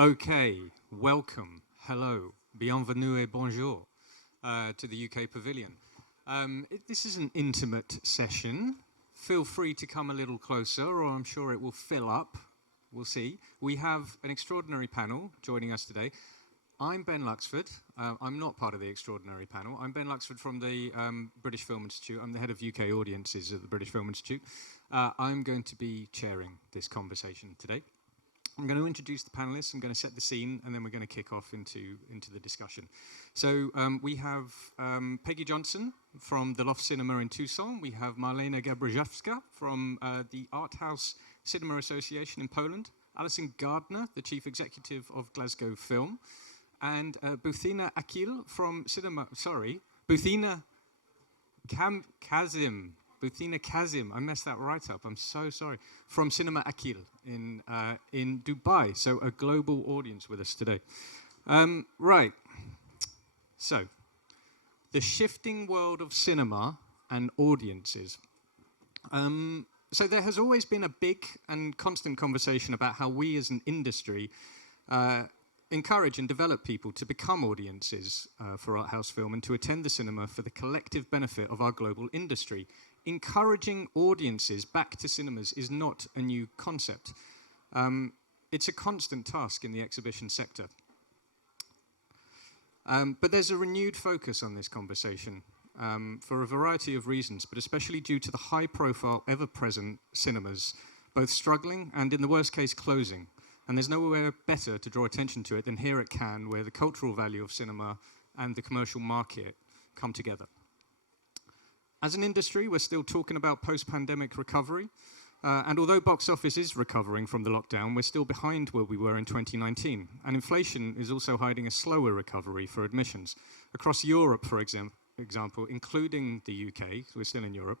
Okay, welcome, hello, bienvenue et bonjour to the UK Pavilion. This is an intimate session. Feel free to come a little closer, or I'm sure it will fill up. We'll see. We have an extraordinary panel joining us today. I'm Ben Luxford. I'm not part of the extraordinary panel. I'm Ben Luxford from the British Film Institute. I'm the head of UK audiences at the British Film Institute. I'm going to be chairing this conversation today. I'm going to introduce the panelists, I'm going to set the scene, and then we're going to kick off into the discussion. So we have Peggy Johnson from the Loft Cinema in Tucson. We have Marlena Gabryszewska from the Arthouse Cinema Association in Poland. Allison Gardner, the chief executive of Glasgow Film. And Butheina Akil from Butheina Kazim. Butheina Kazim, I messed that right up, I'm so sorry. From Cinema Akil in Dubai, so a global audience with us today. Right, so the shifting world of cinema and audiences. So there has always been a big and constant conversation about how we as an industry encourage and develop people to become audiences for art house film and to attend the cinema for the collective benefit of our global industry. Encouraging audiences back to cinemas is not a new concept. It's a constant task in the exhibition sector. But there's a renewed focus on this conversation for a variety of reasons, but especially due to the high-profile, ever-present cinemas, both struggling and, in the worst case, closing. And there's nowhere better to draw attention to it than here at Cannes, where the cultural value of cinema and the commercial market come together. As an industry, we're still talking about post-pandemic recovery. And although box office is recovering from the lockdown, we're still behind where we were in 2019. And inflation is also hiding a slower recovery for admissions. Across Europe, for example, including the UK, we're still in Europe,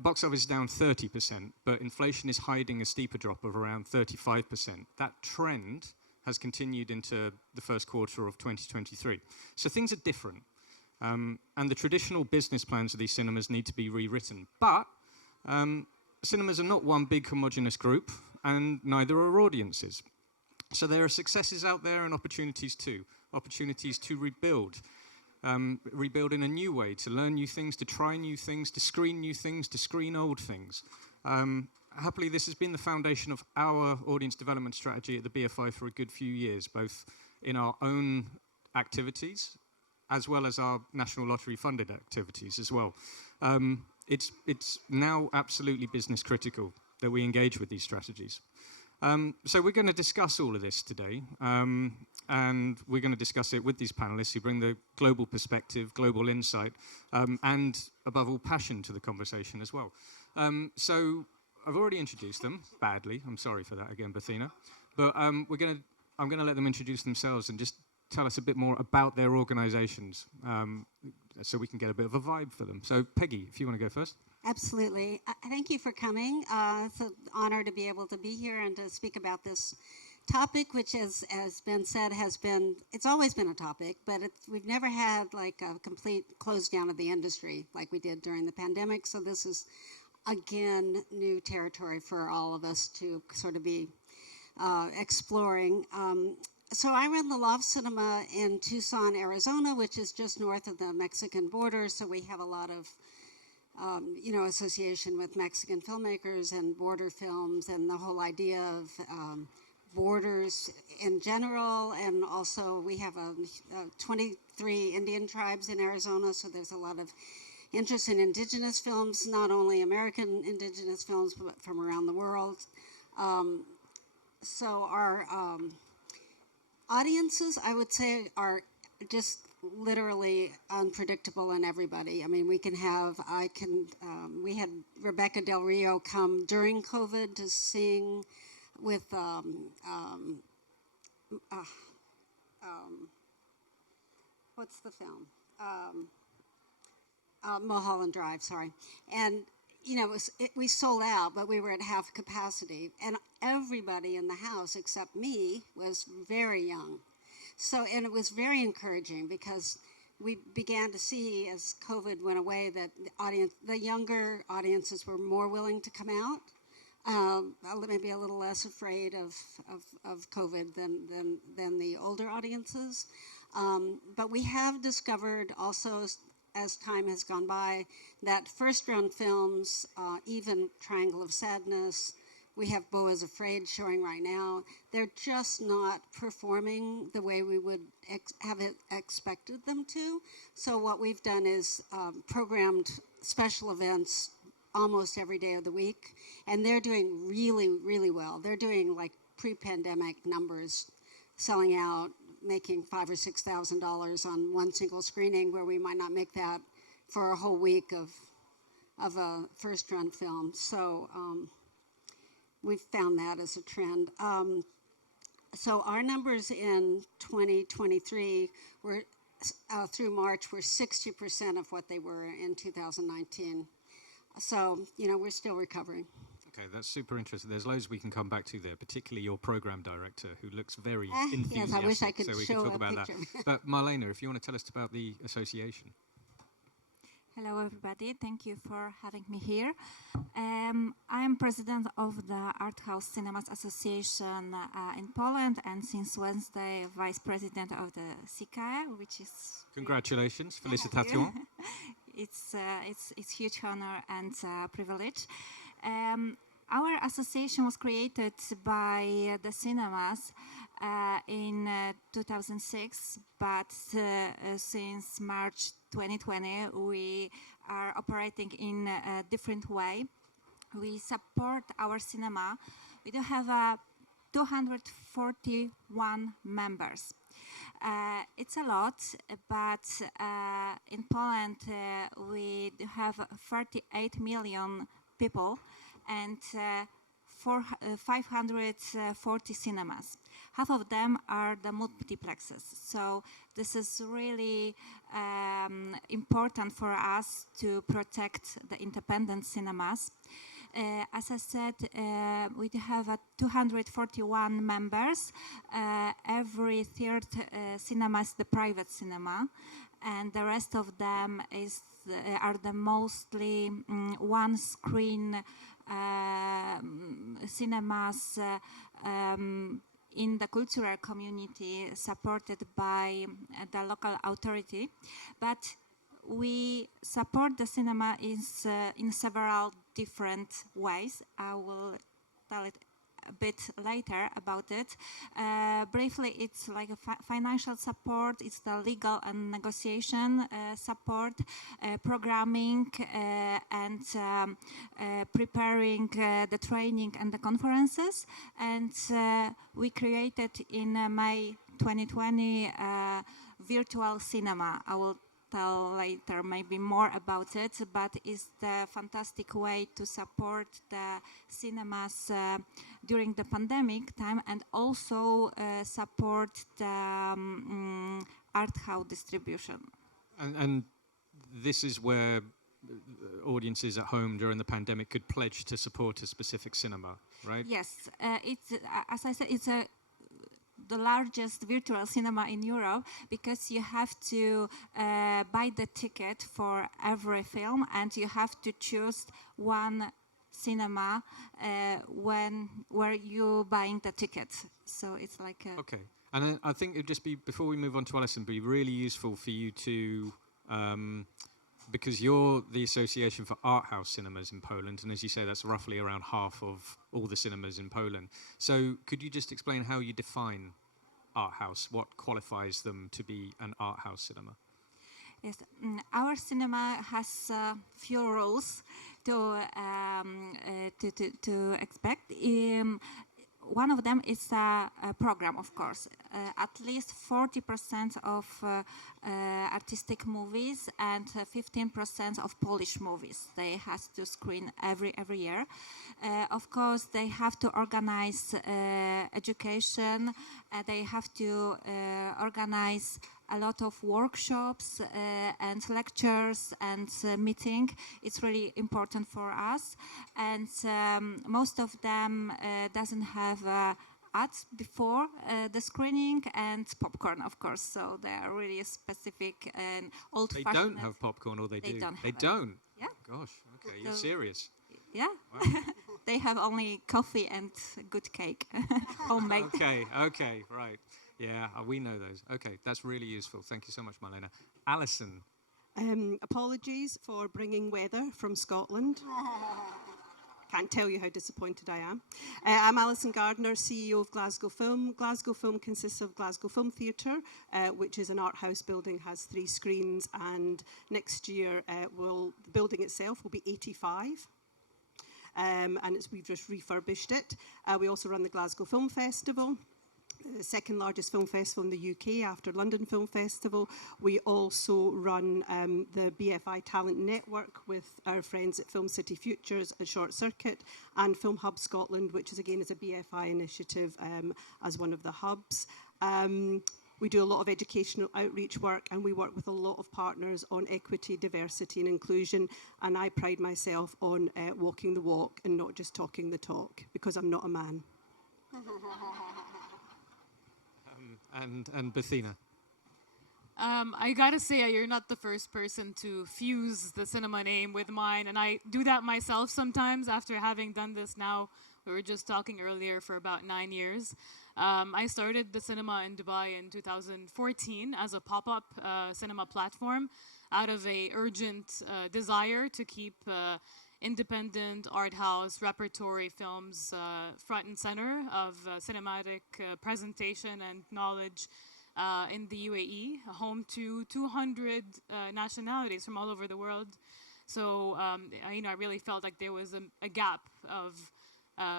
box office is down 30%, but inflation is hiding a steeper drop of around 35%. That trend has continued into the first quarter of 2023. So things are different. And the traditional business plans of these cinemas need to be rewritten. But cinemas are not one big homogenous group, and neither are audiences. So there are successes out there and opportunities too. Opportunities to rebuild. Rebuild in a new way, to learn new things, to try new things, to screen new things, to screen old things. Happily, this has been the foundation of our audience development strategy at the BFI for a good few years, both in our own activities, as well as our National Lottery funded activities as well. It's now absolutely business critical that we engage with these strategies. So we're going to discuss all of this today, and we're going to discuss it with these panelists who bring the global perspective, global insight, and above all, passion to the conversation as well. So I've already introduced them, badly, I'm sorry for that again, Butheina, but I'm going to let them introduce themselves and just tell us a bit more about their organizations so we can get a bit of a vibe for them. So Peggy, if you want to go first. Absolutely. Thank you for coming. It's an honor to be able to be here and to speak about this topic, which as Ben said, it's always been a topic, but we've never had like a complete close down of the industry like we did during the pandemic. So this is, again, new territory for all of us to sort of be exploring. So I run the Loft Cinema in Tucson, Arizona, which is just north of the Mexican border. So we have a lot of, association with Mexican filmmakers and border films and the whole idea of borders in general. And also we have 23 Indian tribes in Arizona. So there's a lot of interest in indigenous films, not only American indigenous films, but from around the world. So our audiences, I would say, are just literally unpredictable in everybody. I mean, we had Rebecca Del Rio come during COVID to sing with, what's the film? Mulholland Drive, sorry. And we sold out, but we were at half capacity. And everybody in the house, except me, was very young. So, and it was very encouraging because we began to see as COVID went away that the younger audiences were more willing to come out. maybe a little less afraid of COVID than the older audiences. But we have discovered also, as time has gone by, that first-run films, even Triangle of Sadness, we have Beau is Afraid showing right now, they're just not performing the way we would have expected them to. So what we've done is programmed special events almost every day of the week, and they're doing really, really well. They're doing like pre-pandemic numbers, selling out, making $5,000 or $6,000 on one single screening, where we might not make that for a whole week of a first-run film. So we've found that as a trend. So our numbers in 2023 were through March were 60% of what they were in 2019. So, we're still recovering. Okay, that's super interesting. There's loads we can come back to there, particularly your program director, who looks very enthusiastic. Yes, I wish I could so we show can talk a about picture. that. But Marlena, if you want to tell us about the association. Hello, everybody. Thank you for having me here. I'm president of the Arthouse Cinemas Association in Poland, and since Wednesday, vice president of the ScreenUK, which is... Congratulations. Felicitations. It's huge honor and privilege. Our association was created by the cinemas in 2006, but since March 2020, we are operating in a different way. We support our cinema. We do have 241 members. It's a lot, but in Poland we have 38 million people and 540 cinemas. Half of them are the multiplexes. So this is really important for us to protect the independent cinemas. As I said, we have 241 members. Every third cinema is the private cinema, and the rest of them are the mostly one-screen cinemas in the cultural community, supported by the local authority. But we support the cinema in several different ways. I will tell it a bit later about it. Briefly, it's like a financial support, it's the legal and negotiation support, programming and preparing the training and the conferences. And we created in May 2020 virtual cinema. I will tell later maybe more about it, but it's the fantastic way to support the cinemas during the pandemic time, and also support the art house distribution. And this is where audiences at home during the pandemic could pledge to support a specific cinema, right? Yes, it's as I said, it's the largest virtual cinema in Europe, because you have to buy the ticket for every film, and you have to choose one cinema where you're buying the ticket. So it's like a... Okay. And then I think it'd just be, before we move on to Allison, be really useful for you to, because you're the Association for Art House Cinemas in Poland, and as you say, that's roughly around half of all the cinemas in Poland. So could you just explain how you define art house? What qualifies them to be an art house cinema? Yes, our cinema has few rules to expect. One of them is a program, of course. At least 40% of artistic movies and 15% of Polish movies they have to screen every year. Of course, they have to organize education. They have to organize a lot of workshops and lectures and meeting. It's really important for us, and most of them doesn't have ads before the screening, and popcorn, of course. So they are really specific and old-fashioned. They don't have popcorn, or they do? Don't. They don't? Yeah. Gosh, okay, you're serious. Yeah. Wow. They have only coffee and good cake, homemade. Okay, right. Yeah, we know those. Okay, that's really useful. Thank you so much, Marlena. Allison. Apologies for bringing weather from Scotland. Can't tell you how disappointed I am. I'm Allison Gardner, CEO of Glasgow Film. Glasgow Film consists of Glasgow Film Theatre, which is an art house building, has 3 screens, and next year the building itself will be 85. And we've just refurbished it. We also run the Glasgow Film Festival, the second largest film festival in the UK after London Film Festival. We also run the BFI Talent Network with our friends at Film City Futures and Short Circuit, and Film Hub Scotland, which is again a BFI initiative as one of the hubs. We do a lot of educational outreach work, and we work with a lot of partners on equity, diversity and inclusion, and I pride myself on walking the walk and not just talking the talk, because I'm not a man. And Butheina. I gotta say, you're not the first person to fuse the cinema name with mine, and I do that myself sometimes after having done this now. We were just talking earlier for about 9 years. I started the cinema in Dubai in 2014 as a pop-up cinema platform out of a urgent desire to keep independent art house repertory films front and center of cinematic presentation and knowledge in the UAE, home to 200 nationalities from all over the world. So I really felt like there was a gap of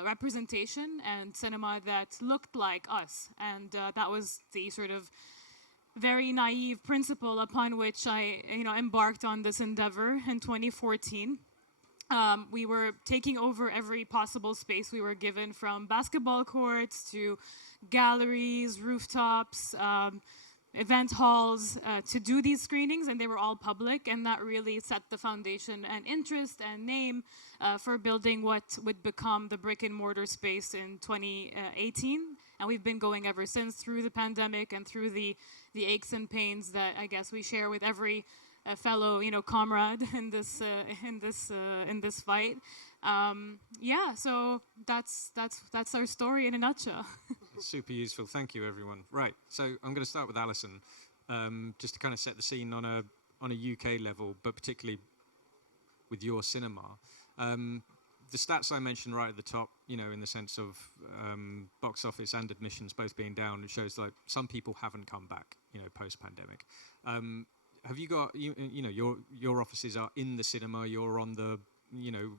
representation and cinema that looked like us, and that was the sort of very naive principle upon which I embarked on this endeavor in 2014. We were taking over every possible space we were given, from basketball courts to galleries, rooftops, event halls, to do these screenings, and they were all public, and that really set the foundation and interest and name for building what would become the brick and mortar space in 2018. And we've been going ever since, through the pandemic and through the aches and pains that I guess we share with every fellow, comrade in this fight. So that's our story in a nutshell. Super useful. Thank you, everyone. Right. So I'm going to start with Allison, just to kind of set the scene on a UK level, but particularly with your cinema. The stats I mentioned right at the top, in the sense of box office and admissions both being down, it shows like some people haven't come back, post-pandemic. Have you got, your offices are in the cinema, you're on the,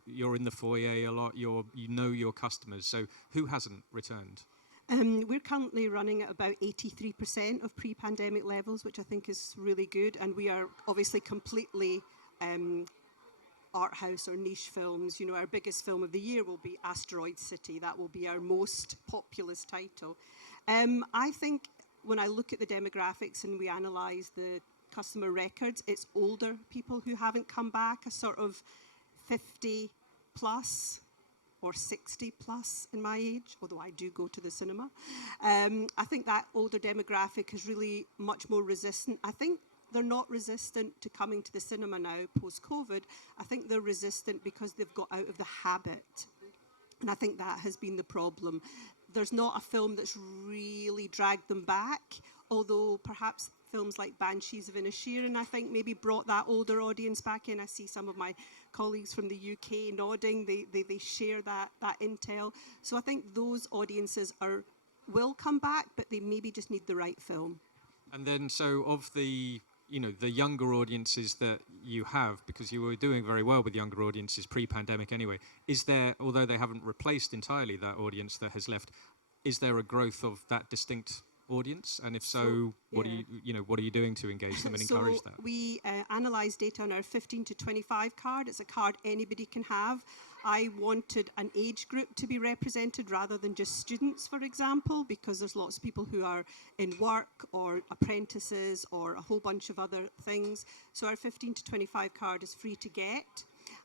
you're in the foyer a lot, you know your customers, so who hasn't returned? We're currently running at about 83% of pre-pandemic levels, which I think is really good, and we are obviously completely art house or niche films. Our biggest film of the year will be Asteroid City. That will be our most populous title. I think when I look at the demographics and we analyse the customer records, it's older people who haven't come back, a sort of 50 plus or 60 plus in my age, although I do go to the cinema. I think that older demographic is really much more resistant. I think they're not resistant to coming to the cinema now post-COVID. I think they're resistant because they've got out of the habit. And I think that has been the problem. There's not a film that's really dragged them back, although perhaps films like Banshees of Inisherin, I think, maybe brought that older audience back in. I see some of my colleagues from the UK nodding. They share that intel. So I think those audiences will come back, but they maybe just need the right film. And then, so of the younger audiences that you have, because you were doing very well with younger audiences pre-pandemic anyway, is there, although they haven't replaced entirely that audience that has left, is there a growth of that distinct audience? And if so, what are you doing to engage them and encourage that? We analyse data on our 15 to 25 card. It's a card anybody can have. I wanted an age group to be represented rather than just students, for example, because there's lots of people who are in work or apprentices or a whole bunch of other things. So our 15 to 25 card is free to get.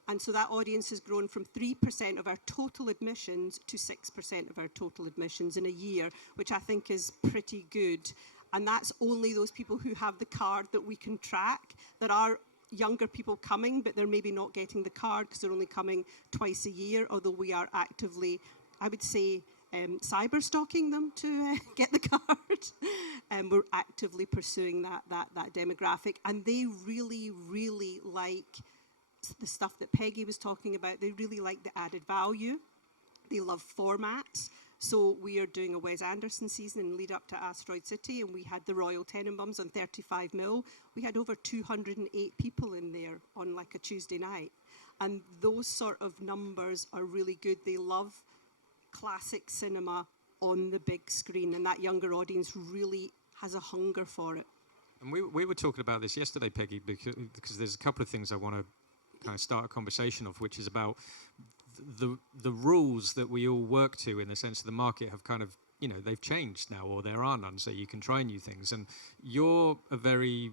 And so that audience has grown from 3% of our total admissions to 6% of our total admissions in a year, which I think is pretty good. And that's only those people who have the card that we can track, that are younger people coming, but they're maybe not getting the card because they're only coming twice a year, although we are actively, I would say, cyber stalking them to get the card. And we're actively pursuing that demographic. And they really, really like the stuff that Peggy was talking about. They really like the added value. They love formats. So we are doing a Wes Anderson season in lead up to Asteroid City, and we had the Royal Tenenbaums on 35mm. We had over 208 people in there on like a Tuesday night. And those sort of numbers are really good. They love classic cinema on the big screen, and that younger audience really has a hunger for it. And we were talking about this yesterday, Peggy, because there's a couple of things I want to kind of start a conversation of, which is about the rules that we all work to, in the sense of the market have kind of, they've changed now, or there are none, so you can try new things. And you're a very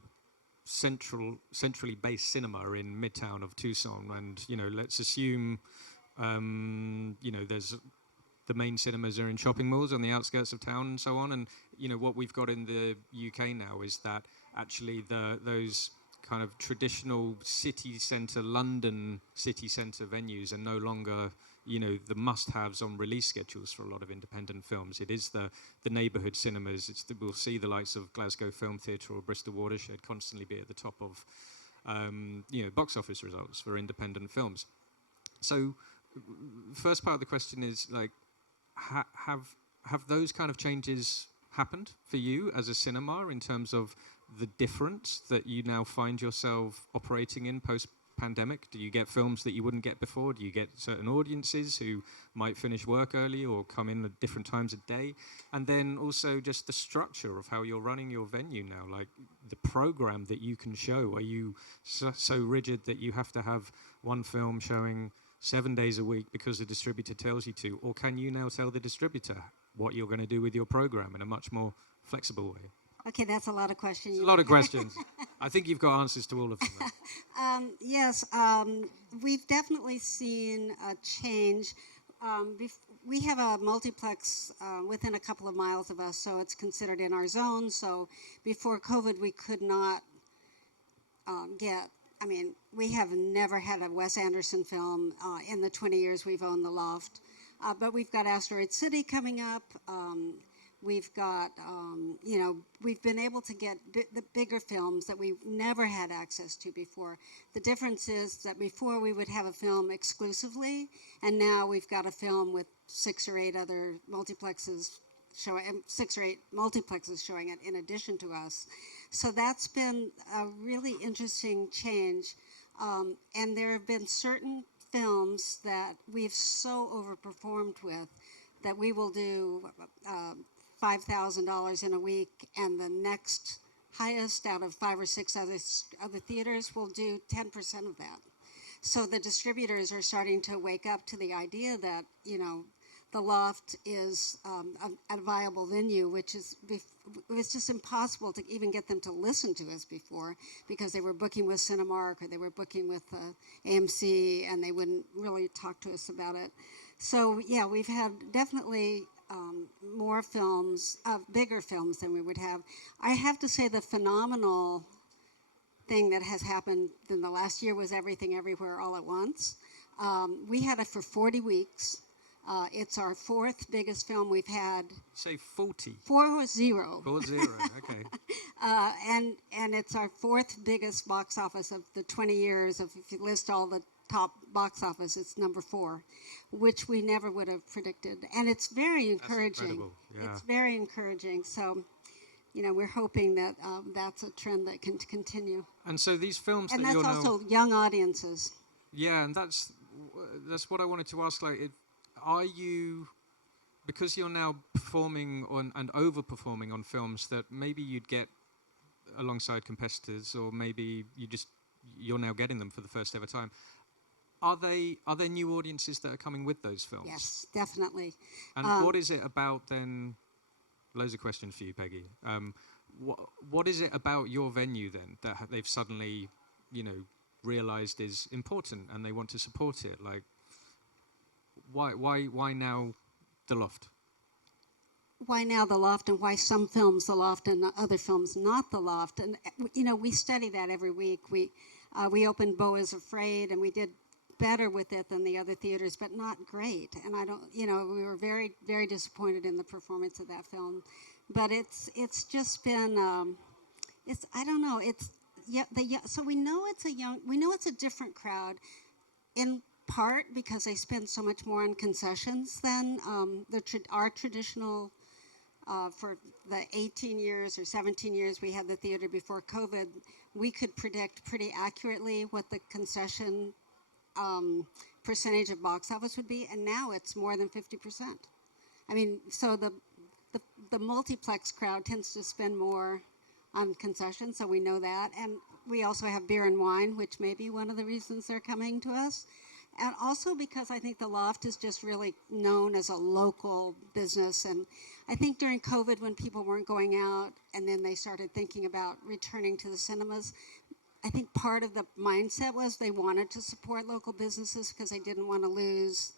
centrally based cinema in Midtown of Tucson, and let's assume there's the main cinemas are in shopping malls on the outskirts of town and so on. And what we've got in the UK now is that actually those kind of traditional city centre, London city centre venues are no longer, the must-haves on release schedules for a lot of independent films. It is the neighbourhood cinemas. We'll see the likes of Glasgow Film Theatre or Bristol Watershed constantly be at the top of, box office results for independent films. So, first part of the question is, like, have those kind of changes happened for you as a cinema in terms of the difference that you now find yourself operating in post-pandemic? Do you get films that you wouldn't get before? Do you get certain audiences who might finish work early or come in at different times of day? And then also just the structure of how you're running your venue now, like the program that you can show. Are you so rigid that you have to have one film showing 7 days a week because the distributor tells you to? Or can you now tell the distributor what you're going to do with your program in a much more flexible way? Okay, that's a lot of questions. A lot of questions. I think you've got answers to all of them. Yes, we've definitely seen a change. We have a multiplex within a couple of miles of us, so it's considered in our zone. So before COVID, we could not we have never had a Wes Anderson film in the 20 years we've owned the Loft. But we've got Asteroid City coming up. We've got, we've been able to get the bigger films that we've never had access to before. The difference is that before we would have a film exclusively, and now we've got a film with 6 or 8 other multiplexes showing, 6 or 8 multiplexes showing it in addition to us. So that's been a really interesting change. And there have been certain films that we've so overperformed with that we will do $5,000 in a week, and the next highest out of 5 or 6 other theaters will do 10% of that. So the distributors are starting to wake up to the idea that, the Loft is a viable venue, which is, it's just impossible to even get them to listen to us before, because they were booking with Cinemark or they were booking with AMC, and they wouldn't really talk to us about it. So yeah, we've had definitely more films, bigger films than we would have. I have to say the phenomenal thing that has happened in the last year was Everything Everywhere All at Once. We had it for 40 weeks. It's our 4th biggest film we've had. Say 40. 40. 40, okay. And it's our 4th biggest box office of the 20 years. If you list all the top box office, it's number 4, which we never would have predicted. And it's very encouraging. Yeah. It's very encouraging. So, we're hoping that that's a trend that can continue. And so these films and that you're that's also young audiences. Yeah, and that's what I wanted to ask. Like, are you, because you're now performing on and overperforming on films that maybe you'd get alongside competitors, or maybe you're now getting them for the first ever time? Are there new audiences that are coming with those films? Yes, definitely. And what is it about then? Loads of questions for you, Peggy. What is it about your venue then that they've suddenly, realised is important and they want to support it? Like, why now the Loft? Why now the Loft, and why some films the Loft and other films not the Loft? And we study that every week. We opened Beau is Afraid, and we did better with it than the other theaters, but not great. And I don't, we were very, very disappointed in the performance of that film. But it's just been, I don't know, so we know it's a different crowd, in part because they spend so much more on concessions than our traditional. For the 18 years or 17 years we had the theater before COVID, we could predict pretty accurately what the concession percentage of box office would be, and now it's more than 50%. I mean, so the multiplex crowd tends to spend more on concessions, so we know that. And we also have beer and wine, which may be one of the reasons they're coming to us. And also because I think the Loft is just really known as a local business. And I think during COVID, when people weren't going out and then they started thinking about returning to the cinemas, I think part of the mindset was they wanted to support local businesses because they didn't want to lose.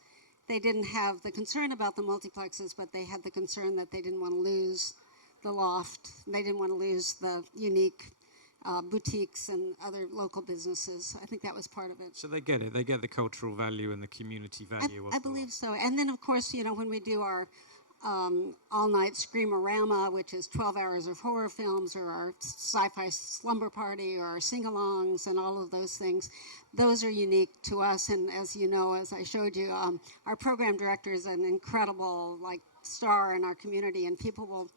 They didn't have the concern about the multiplexes, but they had the concern that they didn't want to lose the Loft. They didn't want to lose the unique boutiques and other local businesses. So I think that was part of it. So they get it. They get the cultural value and the community value. I believe so. And then, of course, when we do our all-night Screamorama, which is 12 hours of horror films, or our sci-fi slumber party, or our sing-alongs, and all of those things, those are unique to us. And as you know, as I showed you, our program director is an incredible star in our community, and people will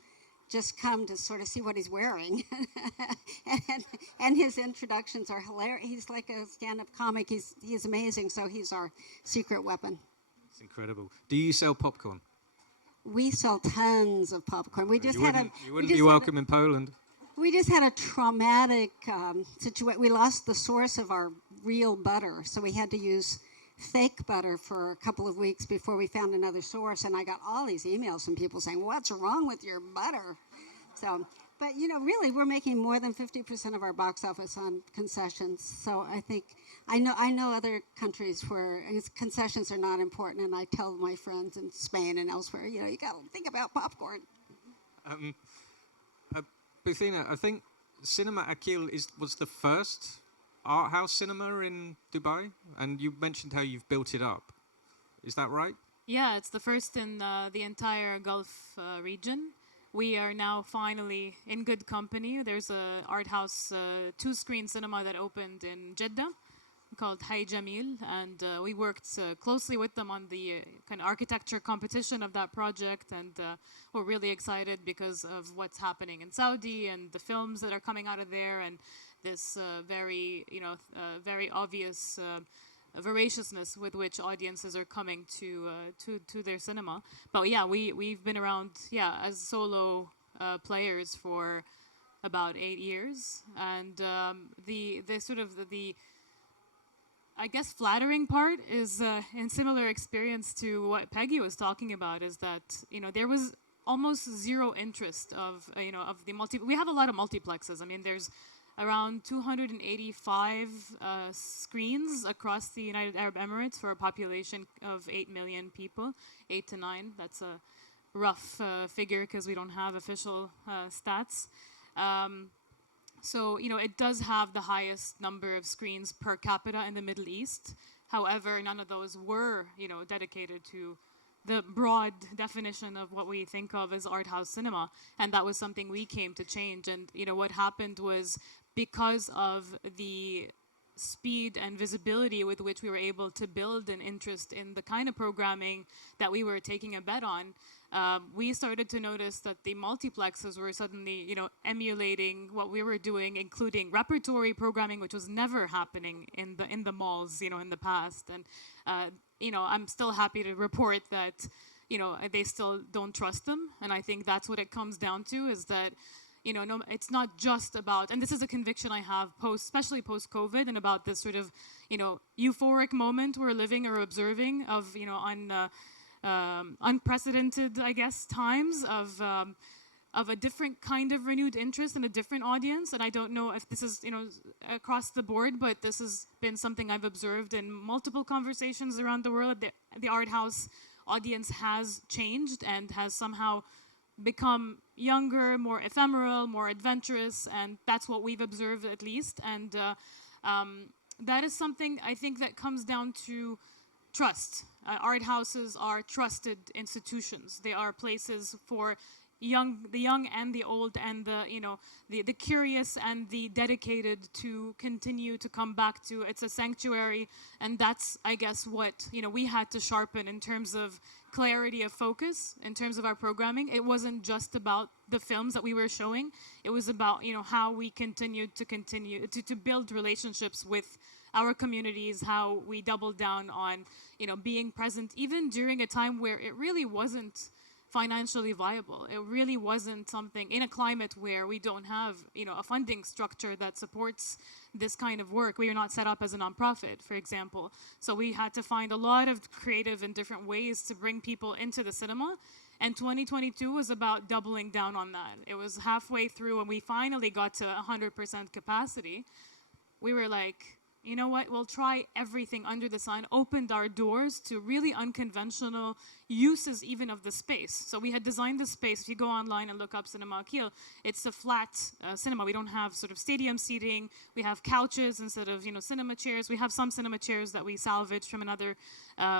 just come to sort of see what he's wearing. and his introductions are hilarious. He's like a stand-up comic. He's amazing, so he's our secret weapon. It's incredible. Do you sell popcorn? We sell tons of popcorn. We just you wouldn't be welcome in Poland. We just had a traumatic situation. We lost the source of our real butter, so we had to use fake butter for a couple of weeks before we found another source. And I got all these emails from people saying, "What's wrong with your butter?" So, but really, we're making more than 50% of our box office on concessions. So I think I know other countries where concessions are not important, and I tell my friends in Spain and elsewhere, you got to think about popcorn. Butheina, I think Cinema Akil was the first art house cinema in Dubai, and you mentioned how you've built it up. Is that right? Yeah, it's the first in the entire Gulf region. We are now finally in good company. There's a Arthouse 2-screen cinema that opened in Jeddah called Hay Jamil, and we worked closely with them on the kind of architecture competition of that project, and we're really excited because of what's happening in Saudi and the films that are coming out of there, and this very obvious voraciousness with which audiences are coming to their cinema. But yeah, we've been around as solo players for about 8 years, and the I guess flattering part is in similar experience to what Peggy was talking about, is that there was almost zero interest of the we have a lot of multiplexes. I mean, there's around 285 screens across the United Arab Emirates for a population of 8 million people, 8 to 9. That's a rough figure because we don't have official stats. So, it does have the highest number of screens per capita in the Middle East. However, none of those were, dedicated to the broad definition of what we think of as art house cinema. And that was something we came to change. And, what happened was, because of the speed and visibility with which we were able to build an interest in the kind of programming that we were taking a bet on, we started to notice that the multiplexes were suddenly, emulating what we were doing, including repertory programming, which was never happening in the malls, in the past. And I'm still happy to report that, they still don't trust them. And I think that's what it comes down to, is that it's not just about, and this is a conviction I have especially post-COVID, and about this sort of, euphoric moment we're living or observing of, unprecedented, I guess, times of a different kind of renewed interest and a different audience. And I don't know if this is, across the board, but this has been something I've observed in multiple conversations around the world. The art house audience has changed and has somehow become younger, more ephemeral, more adventurous, and that's what we've observed, at least. And That is something I think that comes down to trust. Art houses are trusted institutions. They are places for the young and the old, and the curious and the dedicated to continue to come back to. It's a sanctuary, and that's, I guess, what we had to sharpen in terms of clarity of focus in terms of our programming. It wasn't just about the films that we were showing. It was about how we continued to build relationships with our communities, how we doubled down on being present even during a time where it really wasn't financially viable. It really wasn't something in a climate where we don't have a funding structure that supports this kind of work. We are not set up as a nonprofit, for example. So we had to find a lot of creative and different ways to bring people into the cinema. And 2022 was about doubling down on that. It was halfway through when we finally got to 100% capacity. We were like, you know what, we'll try everything under the sun, opened our doors to really unconventional uses even of the space. So we had designed the space. If you go online and look up Cinema Akil, it's a flat cinema. We don't have sort of stadium seating. We have couches instead of cinema chairs. We have some cinema chairs that we salvaged from another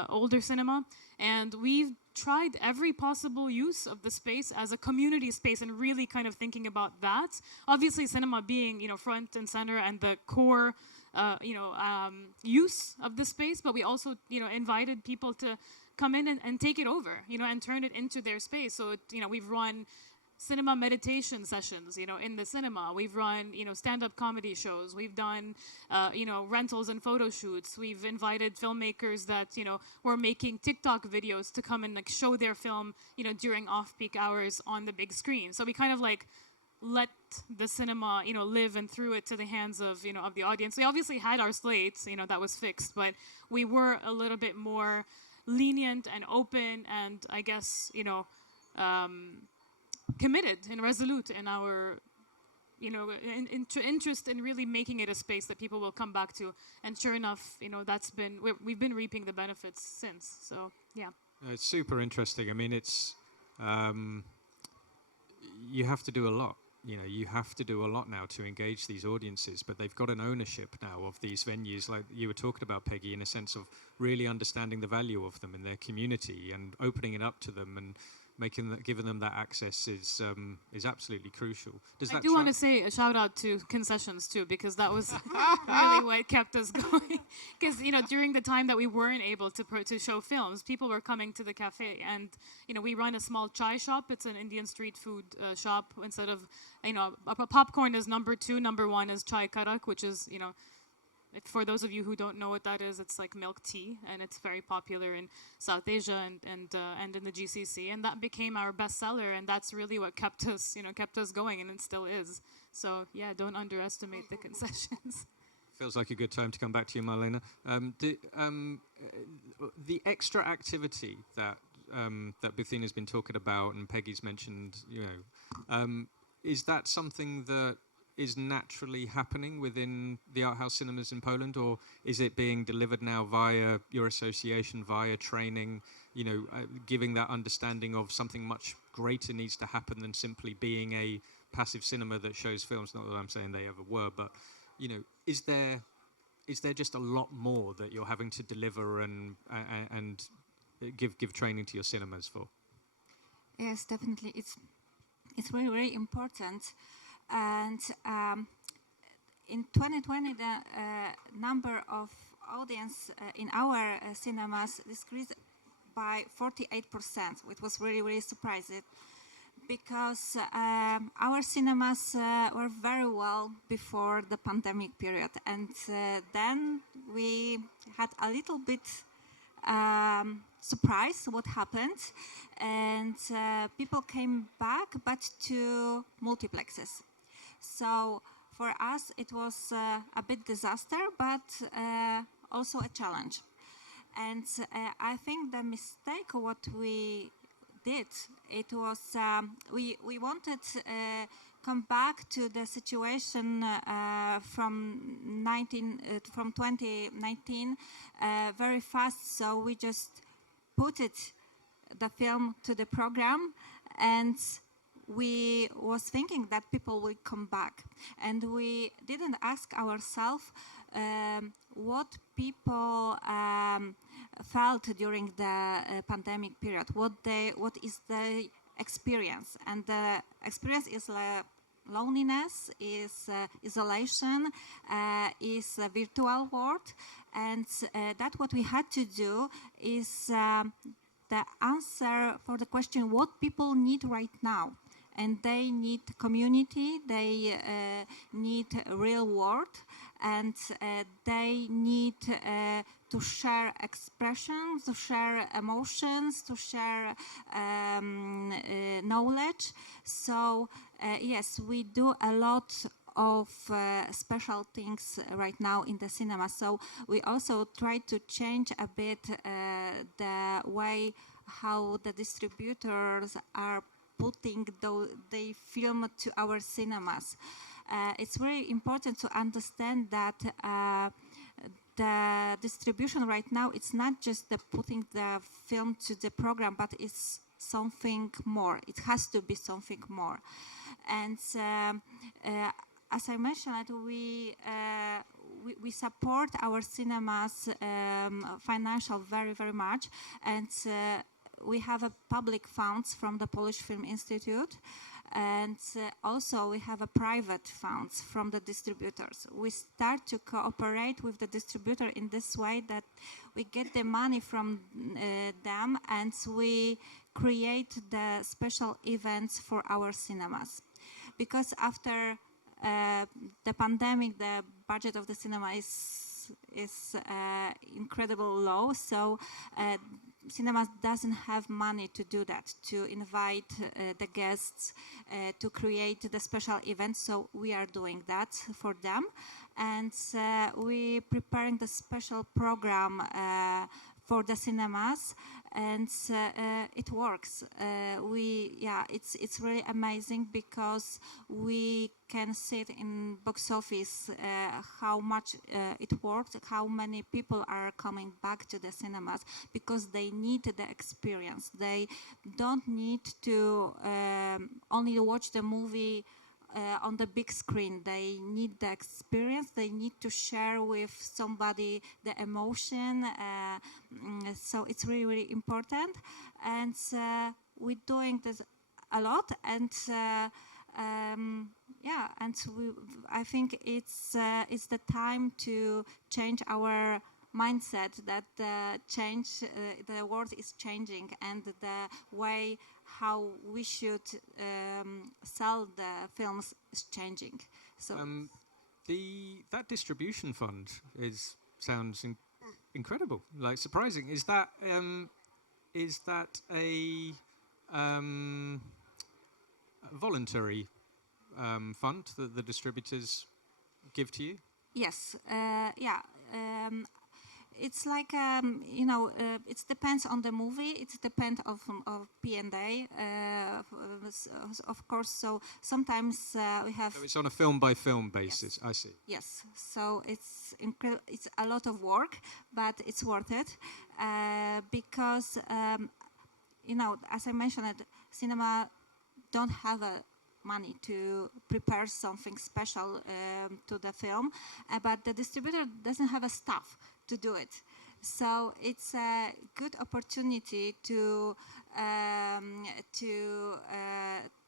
older cinema. And we've tried every possible use of the space as a community space and really kind of thinking about that. Obviously, cinema being front and center and the core use of the space, but we also invited people to come in and take it over and turn it into their space. So we've run cinema meditation sessions in the cinema. We've run stand-up comedy shows. We've done rentals and photo shoots. We've invited filmmakers that were making TikTok videos to come and show their film during off-peak hours on the big screen. So we kind of let the cinema, live and threw it to the hands of, of the audience. We obviously had our slates, that was fixed, but we were a little bit more lenient and open and, I guess, committed and resolute in our, interest in really making it a space that people will come back to. And sure enough, we've been reaping the benefits since. So, yeah. It's super interesting. I mean, it's, you have to do a lot. You have to do a lot now to engage these audiences, but they've got an ownership now of these venues, like you were talking about, Peggy, in a sense of really understanding the value of them in their community and opening it up to them and giving them that access is absolutely crucial. I do want to say a shout out to concessions too, because that was really what kept us going. Because during the time that we weren't able to show films, people were coming to the cafe, and we run a small chai shop. It's an Indian street food shop. Instead of a popcorn is number 2, number 1 is chai karak, which is for those of you who don't know what that is, it's like milk tea, and it's very popular in South Asia and in the GCC, and that became our bestseller, and that's really what kept us going, and it still is. So yeah, don't underestimate the concessions. Feels like a good time to come back to you, Marlena. The extra activity that Butheina's been talking about and Peggy's mentioned, is that something that is naturally happening within the art house cinemas in Poland, or is it being delivered now via your association, via training, giving that understanding of something much greater needs to happen than simply being a passive cinema that shows films? Not that I'm saying they ever were, but is there just a lot more that you're having to deliver and give training to your cinemas for? Yes, definitely. It's very, very important. And in 2020, the number of audience in our cinemas decreased by 48%, which was really, really surprising, because our cinemas were very well before the pandemic period. And then we had a little bit surprise what happened, and people came back, but to multiplexes. So for us, it was a bit disaster, but also a challenge. And I think the mistake what we did, it was we wanted come back to the situation from 2019 very fast. So we just put the film to the program, and we was thinking that people will come back, and we didn't ask ourselves what people felt during the pandemic period, what is the experience, and the experience is loneliness, is isolation, is a virtual world, and that what we had to do is the answer for the question what people need right now. And they need community, they need real world, and they need to share expressions, to share emotions, to share knowledge. So yes, we do a lot of special things right now in the cinema. So we also try to change a bit the way how the distributors are putting they film to our cinemas. It's very important to understand that the distribution right now, it's not just the putting the film to the program, but it's something more. It has to be something more. And as I mentioned, we support our cinemas financial very, very much. And we have a public funds from the Polish Film Institute, and also we have a private funds from the distributors. We start to cooperate with the distributor in this way that we get the money from them, and we create the special events for our cinemas. Because after the pandemic, the budget of the cinema is incredibly low, so cinemas doesn't have money to do that, to invite the guests, to create the special events. So we are doing that for them, and we preparing the special program for the cinemas, and it works. It's really amazing because we can see it in box office how much it works, how many people are coming back to the cinemas because they need the experience. They don't need to only watch the movie on the big screen. They need the experience. They need to share with somebody the emotion. So it's really, really important. And we're doing this a lot. And I think it's the time to change our mindset, that the world is changing, and the way how we should sell the films is changing. So that distribution fund sounds incredible, like surprising. Is that a voluntary fund that the distributors give to you? Yes, it's like it depends on the movie. It depends of P&A, of course. So sometimes we have. So it's on a film by film basis. Yes. I see. Yes. So it's it's a lot of work, but it's worth it because as I mentioned, cinema don't have money to prepare something special to the film, but the distributor doesn't have a staff to do it. So it's a good opportunity to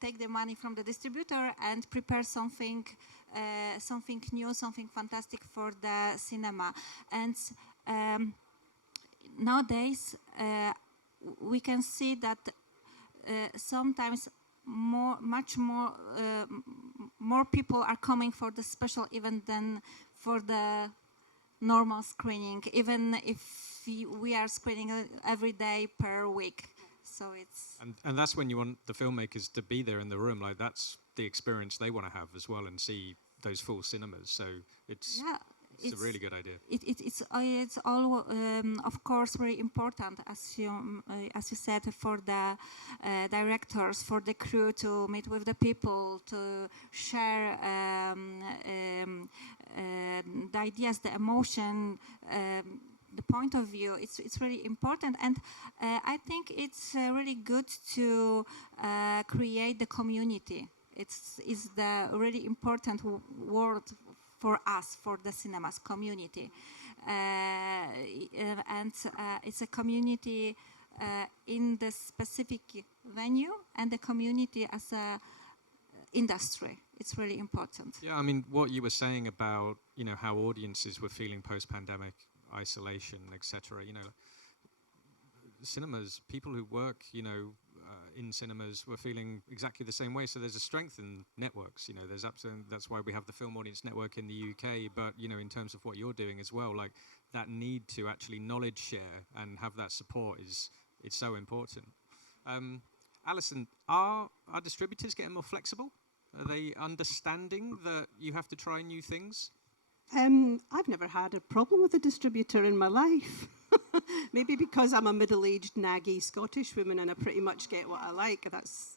take the money from the distributor and prepare something new, something fantastic for the cinema. And nowadays we can see that sometimes much more people are coming for the special event than for the normal screening, even if we are screening every day per week. So it's and that's when you want the filmmakers to be there in the room. Like that's the experience they want to have as well, and see those full cinemas. So it's a really good idea. It's all of course very important, as you said, for the directors, for the crew to meet with the people, to share the ideas, the emotion, the point of view. It's really important, and I think it's really good to create the community. It's the really important word for us, for the cinemas community. And it's a community in the specific venue and the community as a industry. It's really important. Yeah, I mean, what you were saying about, you know, how audiences were feeling post-pandemic, isolation, etc. You know, cinemas, people who work, you know, in cinemas were feeling exactly the same way. So there's a strength in networks. You know, there's absolutely, that's why we have the Film Audience Network in the UK. But, you know, in terms of what you're doing as well, like that need to actually knowledge share and have that support it's so important. Allison, are distributors getting more flexible? Are they understanding that you have to try new things? I've never had a problem with a distributor in my life. Maybe because I'm a middle-aged, naggy Scottish woman and I pretty much get what I like. That's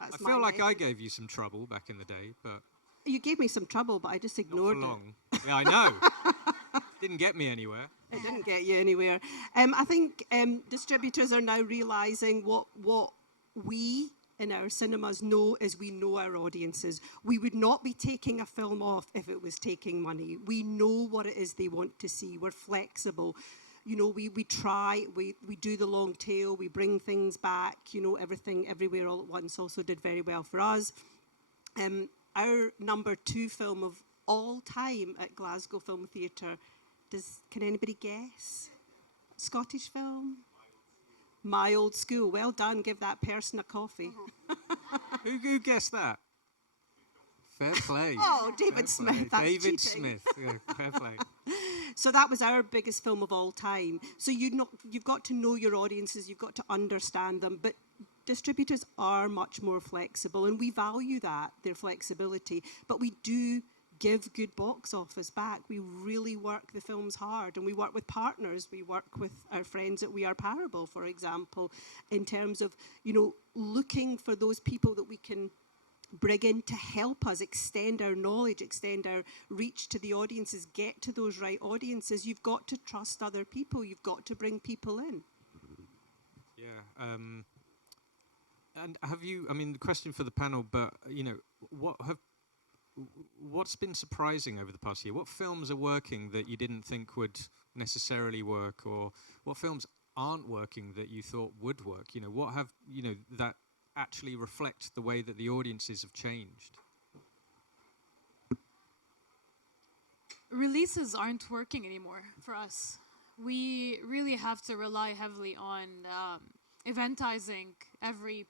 I feel like I gave you some trouble back in the day, but... You gave me some trouble, but I just ignored not for long. Yeah, I know. Didn't get me anywhere. It didn't get you anywhere. I think distributors are now realising what we in our cinemas know is we know our audiences. We would not be taking a film off if it was taking money. We know what it is they want to see. We're flexible. You know, we try, we do the long tail, we bring things back, you know, Everything, Everywhere, All at Once also did very well for us. Our number 2 film of all time at Glasgow Film Theatre, can anybody guess? Scottish film? My Old School. Well done, give that person a coffee. Who guessed that? Fair play. Oh, David Smith. That's David cheating. Smith. Yeah, fair play. So that was our biggest film of all time. So you've got to know your audiences, you've got to understand them, but distributors are much more flexible, and we value that, their flexibility, but we do give good box office back. We really work the films hard, and we work with partners. We work with our friends at We Are Parable, for example, in terms of, you know, looking for those people that we can bring in to help us extend our knowledge, extend our reach to the audiences, get to those right audiences. You've got to trust other people. You've got to bring people in. Yeah. And have you, I mean, the question for the panel, but, you know, what's been surprising over the past year? What films are working that you didn't think would necessarily work, or what films aren't working that you thought would work? You know, what have, you know, that actually reflect the way that the audiences have changed? Releases aren't working anymore for us. We really have to rely heavily on eventizing every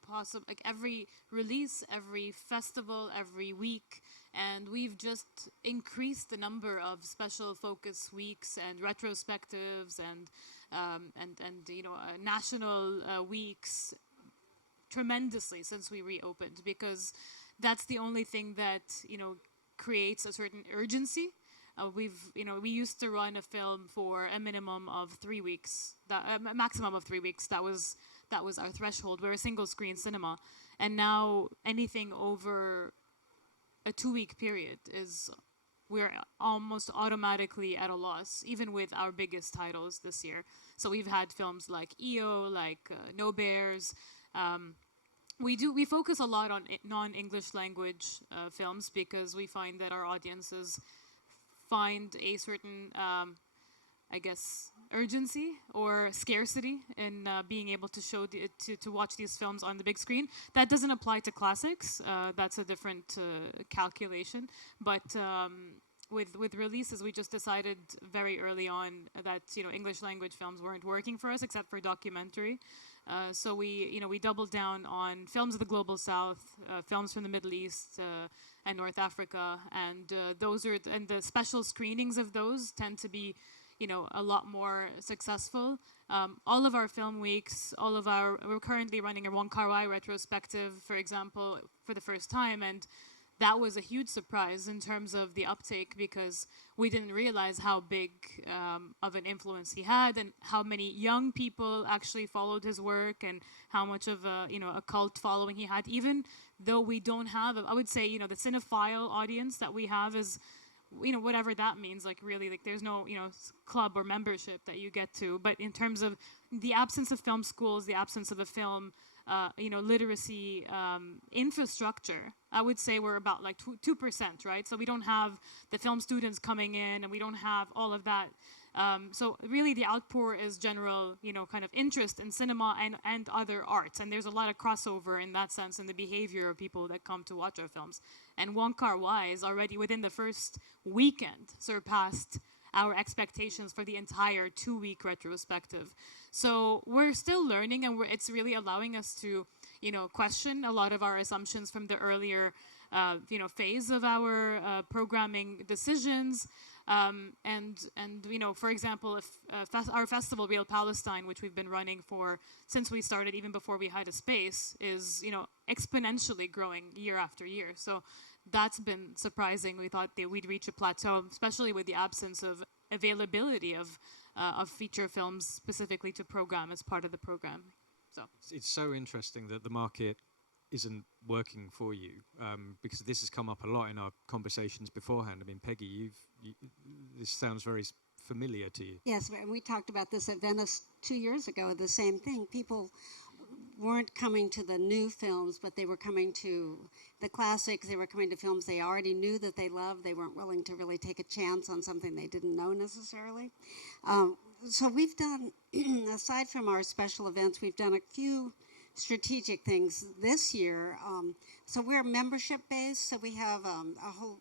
release, every festival, every week, and we've just increased the number of special focus weeks and retrospectives and you know, national weeks tremendously since we reopened, because that's the only thing that, you know, creates a certain urgency. We used to run a film for a minimum of 3 weeks, a maximum of 3 weeks. That was our threshold. We're a single screen cinema, and now anything over a 2-week period we're almost automatically at a loss, even with our biggest titles this year. So we've had films like EO, like No Bears. We focus a lot on non-English language films, because we find that our audiences find a certain, I guess, urgency or scarcity in being able to show to watch these films on the big screen. That doesn't apply to classics. That's a different calculation. But with releases, we just decided very early on that, you know, English language films weren't working for us, except for documentary. So we doubled down on films of the global south, films from the Middle East and North Africa, and the special screenings of those tend to be, you know, a lot more successful. All of our film weeks, we're currently running a Wong Kar-wai retrospective, for example, for the first time, and that was a huge surprise in terms of the uptake, because we didn't realize how big of an influence he had, and how many young people actually followed his work, and how much of a cult following he had. Even though we don't have, I would say, you know, the cinephile audience that we have is, you know, whatever that means, like really, like there's no, you know, club or membership that you get to. But in terms of the absence of film schools, the absence of a film literacy infrastructure, I would say we're about like 2%, right? So we don't have the film students coming in, and we don't have all of that. So really the outpour is general, kind of interest in cinema and other arts. And there's a lot of crossover in that sense in the behavior of people that come to watch our films. And Wong Kar-wai's already within the first weekend surpassed our expectations for the entire 2-week retrospective. So we're still learning, and it's really allowing us to, question a lot of our assumptions from the earlier, phase of our programming decisions. For example, if our festival, Real Palestine, which we've been running since we started, even before we had a space, is, exponentially growing year after year. So that's been surprising. We thought that we'd reach a plateau, especially with the absence of availability of feature films specifically to program as part of the program. So it's so interesting that the market isn't working for you, because this has come up a lot in our conversations beforehand. I mean, Peggy, this sounds very familiar to you. Yes, and we talked about this at Venice 2 years ago, the same thing. People weren't coming to the new films, but they were coming to the classics. They were coming to films they already knew that they loved. They weren't willing to really take a chance on something they didn't know necessarily. So we've done, aside from our special events, we've done a few strategic things this year. So we're membership-based, so we have a whole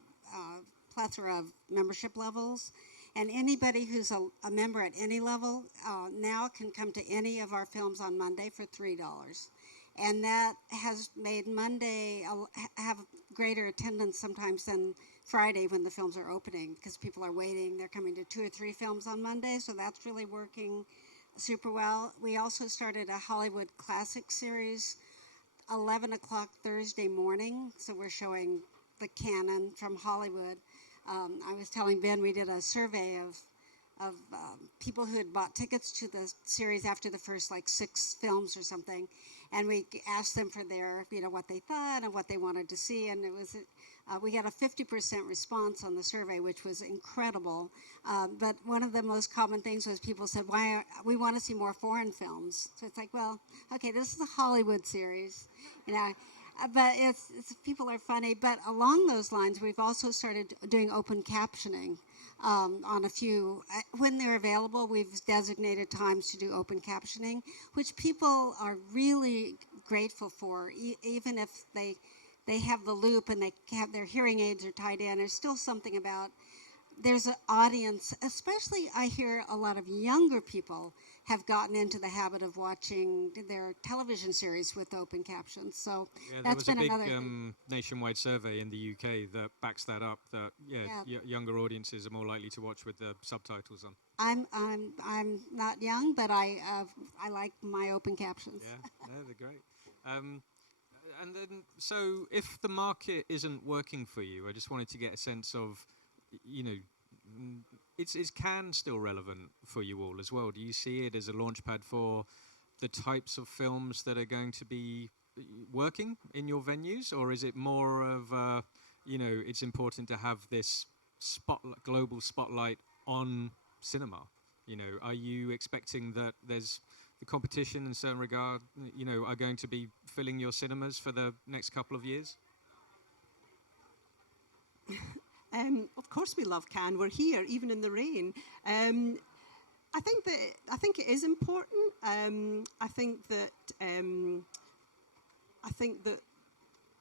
plethora of membership levels. And anybody who's a member at any level now can come to any of our films on Monday for $3. And that has made Monday have greater attendance sometimes than Friday when the films are opening, because people are waiting. They're coming to 2 or 3 films on Monday, so that's really working super well. We also started a Hollywood classic series, 11 o'clock Thursday morning. So we're showing the canon from Hollywood. I was telling Ben, we did a survey of people who had bought tickets to the series after the first 6 films or something, and we asked them for their, what they thought and what they wanted to see, and it was we got a 50% response on the survey, which was incredible. But one of the most common things was people said, we want to see more foreign films. So it's like, well, okay, this is a Hollywood series, but it's people are funny. But along those lines, we've also started doing open captioning on a few. When they're available, we've designated times to do open captioning, which people are really grateful for, even if they have the loop and they have their hearing aids are tied in. There's still something about, there's an audience, especially I hear a lot of younger people have gotten into the habit of watching their television series with open captions. So that's been another thing. There was a big nationwide survey in the UK that backs that up, that younger audiences are more likely to watch with the subtitles on. I'm not young, but I like my open captions. Yeah, no, they're great. And then, so if the market isn't working for you, I just wanted to get a sense of, is Cannes still relevant for you all as well? Do you see it as a launchpad for the types of films that are going to be working in your venues? Or is it more of, it's important to have this global spotlight on cinema? Are you expecting that there's the competition in certain regard, are going to be filling your cinemas for the next couple of years? Of course we love Cannes. We're here, even in the rain. I think it is important. I think that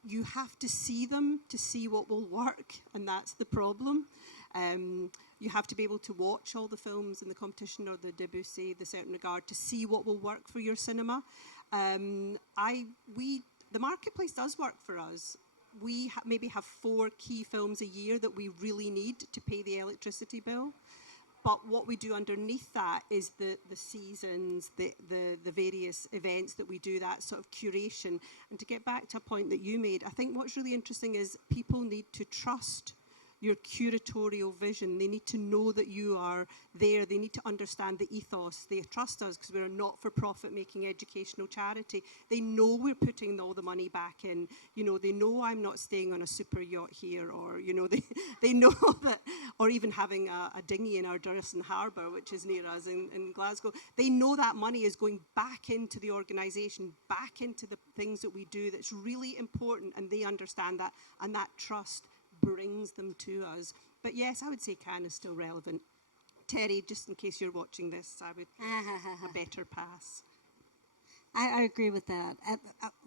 you have to see them to see what will work, and that's the problem. You have to be able to watch all the films in the competition or the Debussy, the Certain Regard, to see what will work for your cinema. The marketplace does work for us. We maybe have 4 key films a year that we really need to pay the electricity bill. But what we do underneath that is the seasons, the various events that we do, that sort of curation. And to get back to a point that you made, I think what's really interesting is people need to trust your curatorial vision. They need to know that you are there. They need to understand the ethos. They trust us because we're a not-for-profit making educational charity. They know we're putting all the money back in. You know, they know I'm not staying on a super yacht here, or, you know, they know that, or even having a dinghy in our Duristan Harbour, which is near us in Glasgow. They know that money is going back into the organisation, back into the things that we do that's really important, and they understand that, and that trust brings them to us. But yes, I would say Cannes is still relevant. Terry, just in case you're watching this, I would a better pass. I agree with that.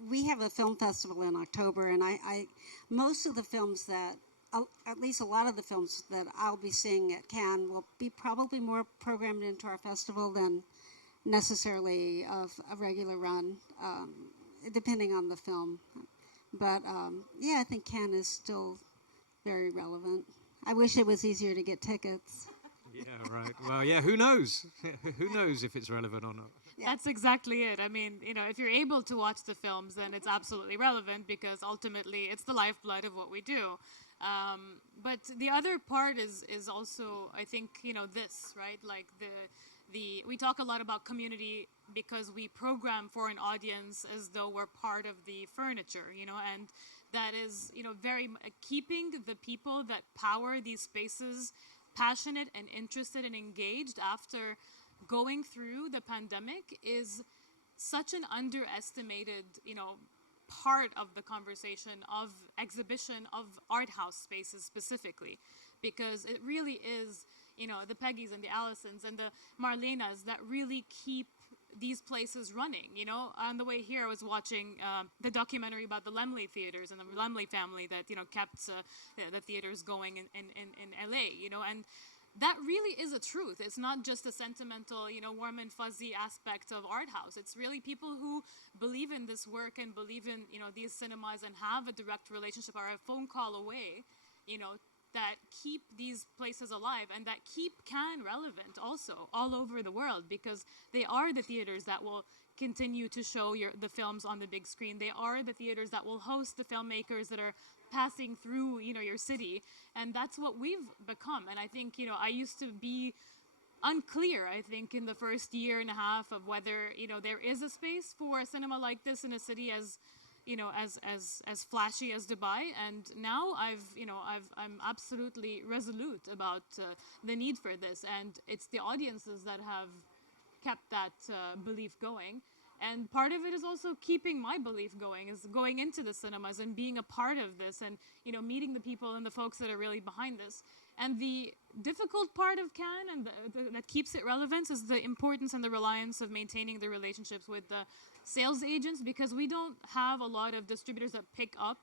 We have a film festival in October, and most of the films that, at least a lot of the films that I'll be seeing at Cannes will be probably more programmed into our festival than necessarily of a regular run, depending on the film. But yeah, I think Cannes is still very relevant. I wish it was easier to get tickets. Yeah, right. Well, yeah, who knows? Who knows if it's relevant or not? Yeah. That's exactly it. I mean, you know, if you're able to watch the films, then it's absolutely relevant because ultimately it's the lifeblood of what we do. But the other part is also, I think, you know, this, right? Like we talk a lot about community because we program for an audience as though we're part of the furniture, you know, and that is, you know, very keeping the people that power these spaces passionate and interested and engaged after going through the pandemic is such an underestimated, you know, part of the conversation of exhibition of art house spaces specifically, because it really is, you know, the Peggys and the Allisons and the Marlenas that really keep these places running. You know, on the way here I was watching the documentary about the Laemmle theaters and the Laemmle family that, you know, kept the theaters going in LA, you know, and that really is a truth. It's not just a sentimental, you know, warm and fuzzy aspect of art house. It's really people who believe in this work and believe in, you know, these cinemas and have a direct relationship, are a phone call away, you know, that keep these places alive and that keep Cannes relevant also all over the world, because they are the theaters that will continue to show the films on the big screen. They are the theaters that will host the filmmakers that are passing through, you know, your city. And that's what we've become. And I think, you know, I used to be unclear, I think, in the first year and a half of whether, you know, there is a space for a cinema like this in a city as, you know, as flashy as Dubai. And now I'm absolutely resolute about the need for this. And it's the audiences that have kept that belief going. And part of it is also keeping my belief going, is going into the cinemas and being a part of this and, you know, meeting the people and the folks that are really behind this. And the difficult part of Cannes and that keeps it relevant is the importance and the reliance of maintaining the relationships with the sales agents, because we don't have a lot of distributors that pick up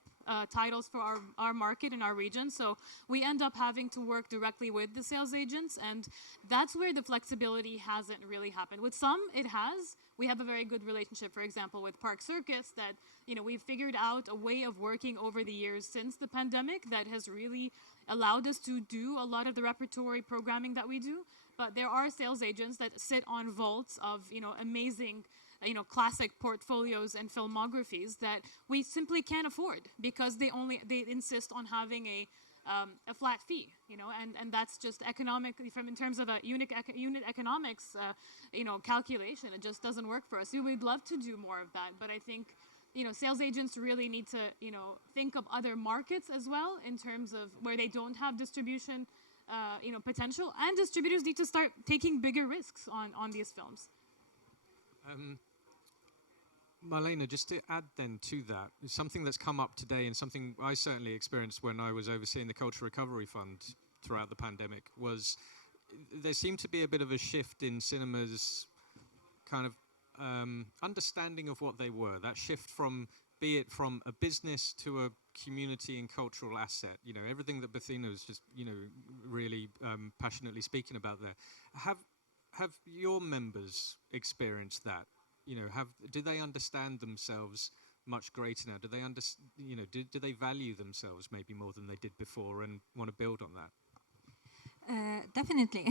titles for our market in our region. So we end up having to work directly with the sales agents, and that's where the flexibility hasn't really happened. With some, it has. We have a very good relationship, for example, with Park Circus that, you know, we've figured out a way of working over the years since the pandemic that has really allowed us to do a lot of the repertory programming that we do. But there are sales agents that sit on vaults of, you know, amazing, you know, classic portfolios and filmographies that we simply can't afford because they insist on having a flat fee, you know, and that's just economically, from in terms of a unit economics, you know, calculation, it just doesn't work for us. We would love to do more of that, but I think, you know, sales agents really need to, you know, think of other markets as well in terms of where they don't have distribution, you know, potential, and distributors need to start taking bigger risks on these films. Marlena, just to add then to that, something that's come up today and something I certainly experienced when I was overseeing the Cultural Recovery Fund throughout the pandemic was there seemed to be a bit of a shift in cinemas kind of understanding of what they were. That shift from, be it from a business to a community and cultural asset, you know, everything that Butheina was just, you know, really passionately speaking about there. Have your members experienced that? You know, do they understand themselves much greater now? Do they do they value themselves maybe more than they did before and want to build on that? Definitely,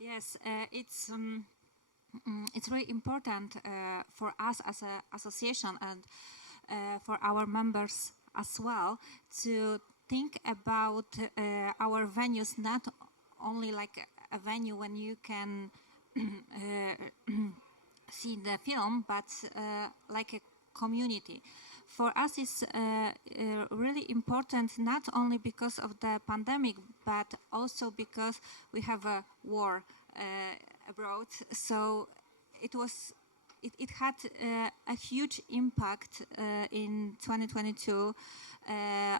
yes. It's really important for us as an association and for our members as well to think about our venues not only like a venue when you can see the film, but like a community. For us, it's really important not only because of the pandemic, but also because we have a war abroad. So it had a huge impact in 2022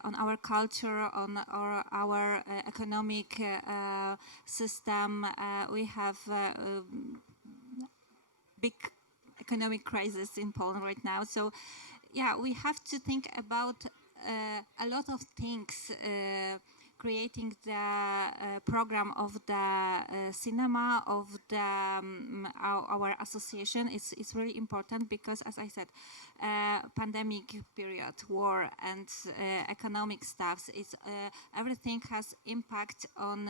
on our culture, on our economic system. We have big economic crisis in Poland right now. So, yeah, we have to think about a lot of things. Creating the program of the cinema of the our association is really important because, as I said, pandemic period, war, and economic stuff. Everything has impact on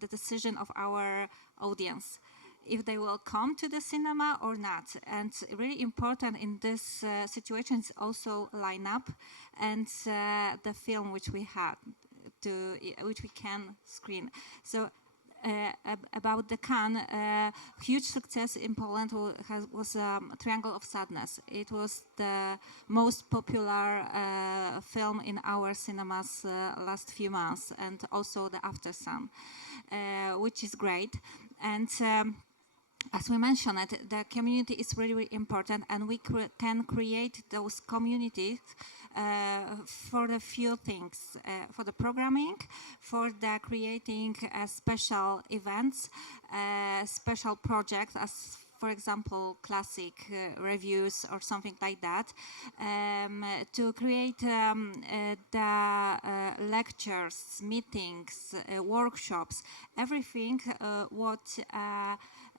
the decision of our audience, if they will come to the cinema or not. And really important in this situation is also lineup and the film which we had, which we can screen. So about the Cannes, huge success in Poland was Triangle of Sadness. It was the most popular film in our cinemas last few months, and also the After Sun, which is great. And as we mentioned, the community is really, really important, and we can create those communities for a few things, for the programming, for the creating special events, special projects, as for example, classic reviews or something like that, to create the lectures, meetings, workshops, everything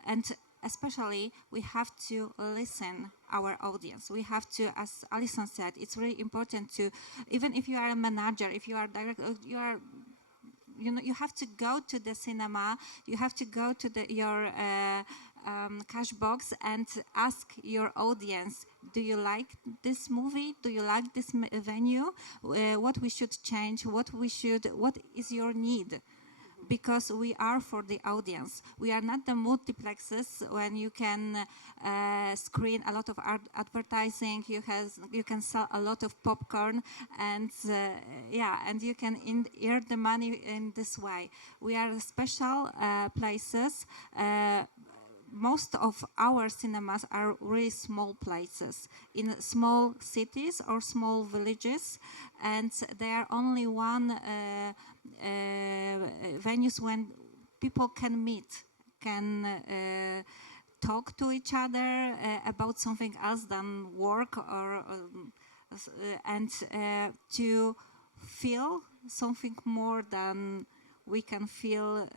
and especially we have to listen our audience. We have to, as Allison said, it's really important to, even if you are a manager, if you are director, you have to go to the cinema, you have to go to your cash box and ask your audience, do you like this movie? Do you like this venue? What we should change? What is your need? Because we are for the audience. We are not the multiplexes when you can screen a lot of advertising. You can sell a lot of popcorn, and and you can earn the money in this way. We are special places. Most of our cinemas are really small places in small cities or small villages, and they are only one venues when people can meet, can talk to each other about something else than work, or and to feel something more than we can feel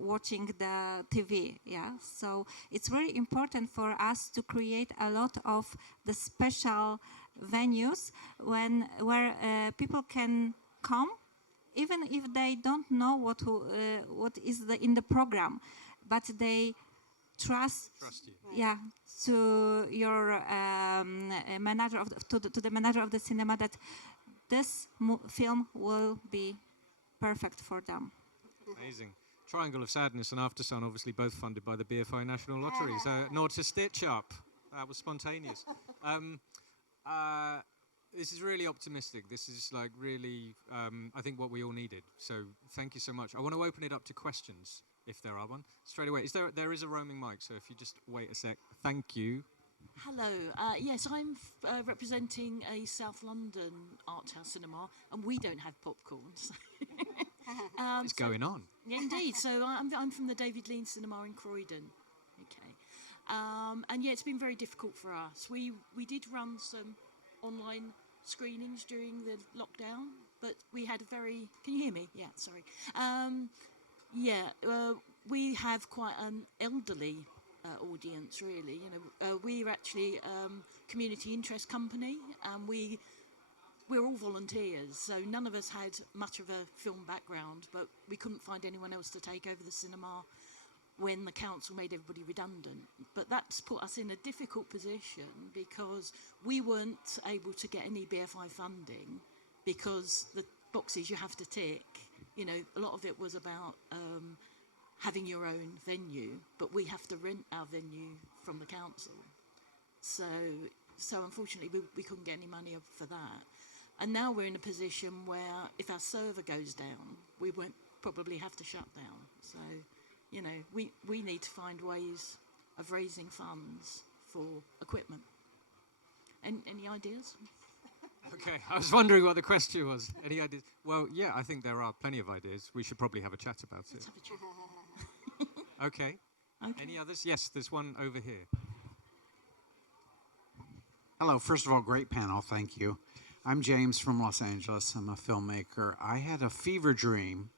watching the TV. Yeah, so it's really important for us to create a lot of the special venues where people can come, even if they don't know what is in the program, but they trust you. Yeah, to your manager to the manager of the cinema that this film will be perfect for them. Amazing. Triangle of Sadness and After Sun, obviously both funded by the BFI National Lottery. So not to stitch up. That was spontaneous. This is really optimistic. This is like really, I think, what we all needed. So thank you so much. I want to open it up to questions, if there are one. Straight away. There is a roaming mic, so if you just wait a sec. Thank you. Hello. Yes, I'm representing a South London Arthouse cinema, and we don't have popcorn. So it's going on. Yeah, indeed. So I'm from the David Lean Cinema in Croydon. Okay. And yeah, it's been very difficult for us. We did run some online screenings during the lockdown, but we had a very... Can you hear me? Yeah, sorry. We have quite an elderly audience, really. We're actually community interest company, and we're all volunteers, so none of us had much of a film background, but we couldn't find anyone else to take over the cinema when the council made everybody redundant. But that's put us in a difficult position because we weren't able to get any BFI funding because boxes you have to tick. You know, a lot of it was about having your own venue, but we have to rent our venue from the council. So unfortunately, we couldn't get any money for that. And now we're in a position where if our server goes down, we won't probably have to shut down. So, you know, we need to find ways of raising funds for equipment. Any ideas? Okay, I was wondering what the question was. Any ideas? Well, yeah, I think there are plenty of ideas. We should probably have a chat about it. Let's have a chat. Okay. Any others? Yes, there's one over here. Hello, first of all, great panel, thank you. I'm James from Los Angeles. I'm a filmmaker. I had a fever dream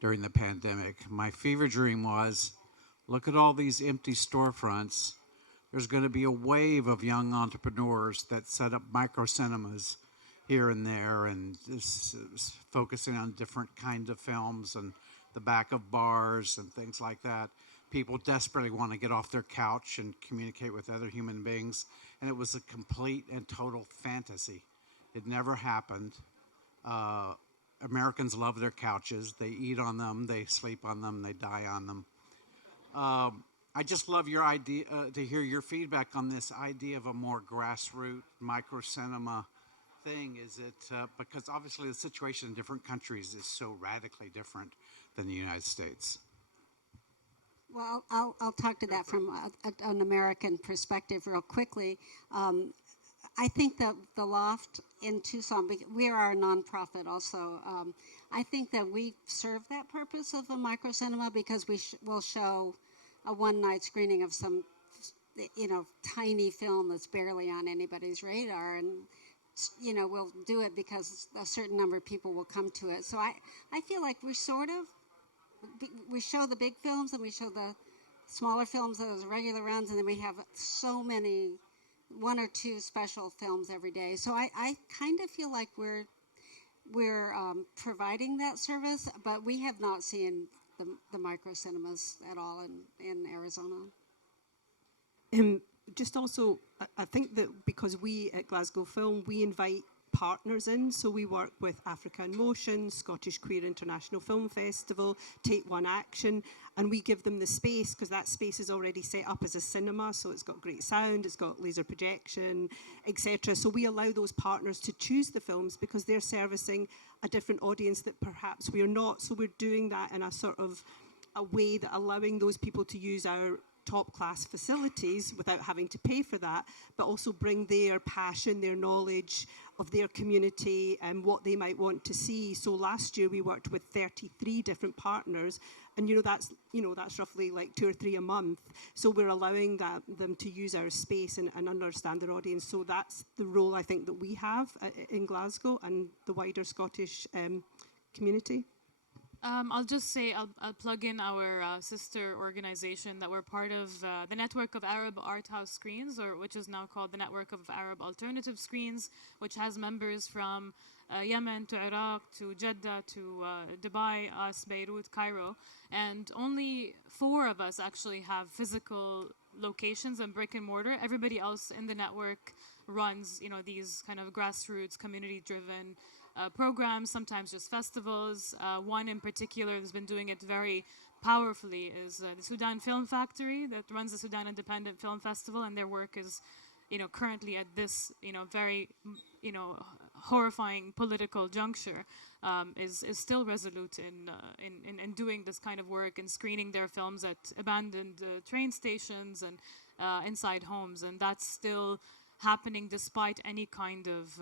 during the pandemic. My fever dream was, look at all these empty storefronts. There's going to be a wave of young entrepreneurs that set up micro cinemas here and there, and focusing on different kinds of films and the back of bars and things like that. People desperately want to get off their couch and communicate with other human beings, and it was a complete and total fantasy. It never happened. Americans love their couches. They eat on them, they sleep on them, they die on them. I just love your idea, to hear your feedback on this idea of a more grassroots micro cinema thing. Is it, because obviously the situation in different countries is so radically different than the United States. Well, I'll talk to that from an American perspective real quickly. I think that the Loft in Tucson, we are a nonprofit also. I think that we serve that purpose of a micro cinema because we will show a one-night screening of some, tiny film that's barely on anybody's radar, and we'll do it because a certain number of people will come to it. So I feel like we show the big films and we show the smaller films as regular runs, and then we have so many, one or two special films every day. So I kind of feel like we're providing that service, but we have not seen the micro cinemas at all in Arizona. Just also, I think that because we at Glasgow Film, we invite partners in, so we work with Africa in Motion, Scottish Queer International Film Festival, Take One Action, and we give them the space because that space is already set up as a cinema, so it's got great sound, it's got laser projection, etc. So we allow those partners to choose the films because they're servicing a different audience that perhaps we are not. So we're doing that in a sort of a way that allowing those people to use our top-class facilities without having to pay for that, but also bring their passion, their knowledge of their community and what they might want to see. So last year we worked with 33 different partners, and that's roughly like 2 or 3 a month. So we're allowing them to use our space and understand their audience. So that's the role I think that we have in Glasgow and the wider Scottish community. I'll just say, I'll plug in our sister organization that we're part of, the network of Arab Arthouse Screens, which is now called the Network of Arab Alternative Screens, which has members from Yemen to Iraq to Jeddah to Dubai, us, Beirut, Cairo. And only 4 of us actually have physical locations and brick and mortar. Everybody else in the network runs, these kind of grassroots, community-driven programs, sometimes just festivals. One in particular that's been doing it very powerfully is the Sudan Film Factory that runs the Sudan Independent Film Festival, and their work is, currently at this, very, horrifying political juncture, is still resolute in doing this kind of work and screening their films at abandoned train stations and inside homes, and that's still happening despite any kind of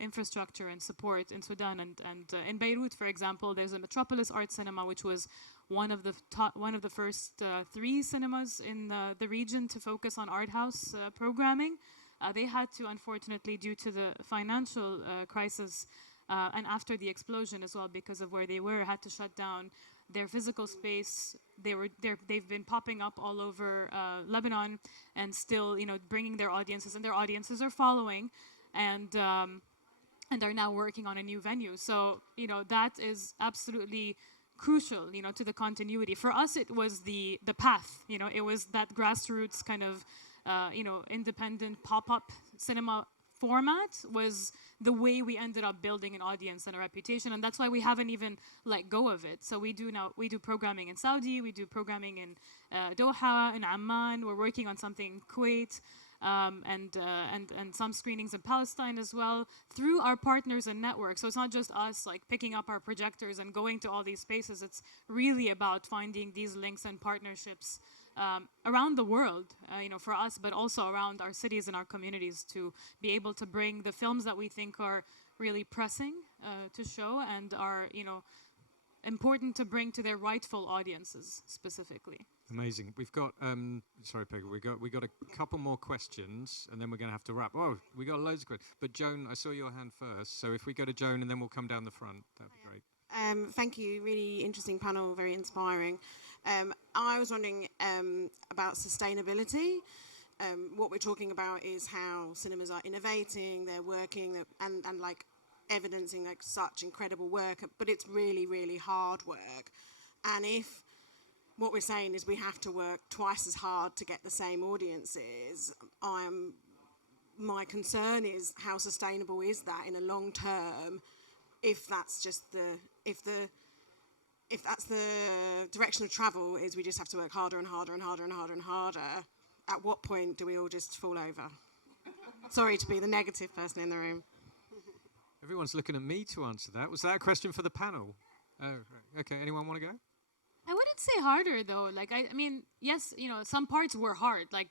infrastructure and support in Sudan. And in Beirut, for example, there's a Metropolis Art Cinema, which was one of the first 3 cinemas in the region to focus on art house programming. They had to, unfortunately, due to the financial crisis and after the explosion as well, because of where they were, had to shut down their physical space. They've been popping up all over Lebanon and still, bringing their audiences, and their audiences are following, and are now working on a new venue. So, that is absolutely crucial, to the continuity. For us, it was the path, it was that grassroots kind of, independent pop-up cinema format was the way we ended up building an audience and a reputation, and that's why we haven't even let go of it. So we do programming in Saudi, we do programming in Doha, in Amman. We're working on something in Kuwait, and some screenings in Palestine as well, through our partners and networks. So it's not just us like picking up our projectors and going to all these spaces. It's really about finding these links and partnerships around the world, for us, but also around our cities and our communities, to be able to bring the films that we think are really pressing to show and are, important to bring to their rightful audiences specifically. Amazing. We've got, sorry, Peggy, we got a couple more questions, and then we're going to have to wrap. Oh, we got loads of questions. But Joan, I saw your hand first, so if we go to Joan and then we'll come down the front, that'd be great. Thank you. Really interesting panel, very inspiring. I was wondering about sustainability. What we're talking about is how cinemas are innovating, they're working, and like evidencing like such incredible work, but it's really, really hard work. And if what we're saying is we have to work twice as hard to get the same audiences, my concern is how sustainable is that in a long term, if that's just if that's the direction of travel, is we just have to work harder and harder and harder and harder and harder. At what point do we all just fall over? Sorry to be the negative person in the room. Everyone's looking at me to answer that. Was that a question for the panel? Oh, right. Okay, anyone want to go? I wouldn't say harder though. Like I mean, yes, some parts were hard. Like,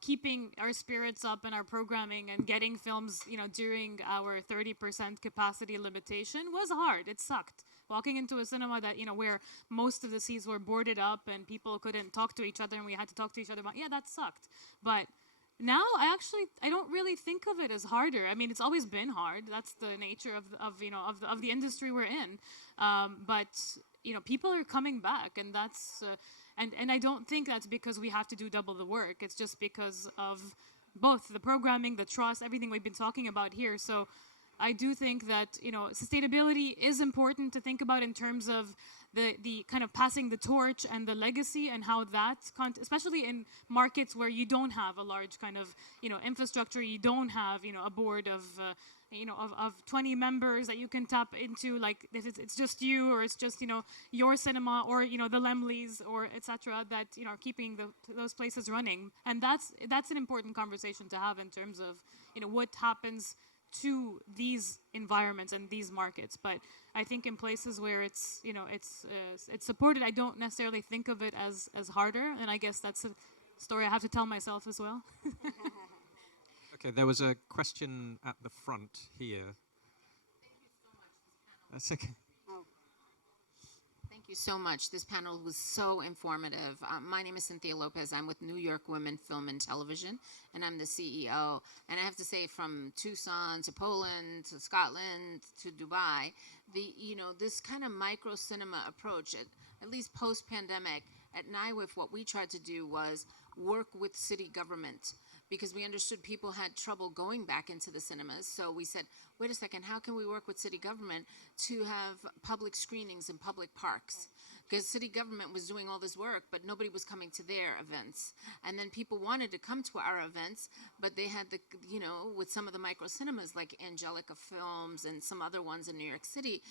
keeping our spirits up and our programming and getting films, during our 30% capacity limitation was hard. It sucked. Walking into a cinema that, where most of the seats were boarded up and people couldn't talk to each other and we had to talk to each other about, that sucked. But now I don't really think of it as harder. I mean, it's always been hard. That's the nature of the industry we're in. But people are coming back, and that's and I don't think that's because we have to do double the work. It's just because of both the programming, the trust, everything we've been talking about here. So I do think that sustainability is important to think about in terms of the kind of passing the torch and the legacy, and how that, especially in markets where you don't have a large kind of infrastructure, you don't have a board of 20 members that you can tap into, like it's just you, or it's just your cinema, or the Lemleys, or etc., that are keeping those places running. And that's an important conversation to have in terms of what happens to these environments and these markets. But I think in places where it's supported, I don't necessarily think of it as harder, and I guess that's a story I have to tell myself as well. Okay, there was a question at the front here. That's okay. Thank you so much. This panel was so informative. My name is Cynthia Lopez. I'm with New York Women Film and Television, and I'm the CEO. And I have to say, from Tucson to Poland to Scotland to Dubai, this kind of micro cinema approach, at least post-pandemic, at NIWIF, what we tried to do was work with city government, because we understood people had trouble going back into the cinemas. So we said, wait a second, how can we work with city government to have public screenings in public parks? Because city government was doing all this work, but nobody was coming to their events. And then people wanted to come to our events, but they had with some of the micro cinemas like Angelica Films and some other ones in New York City,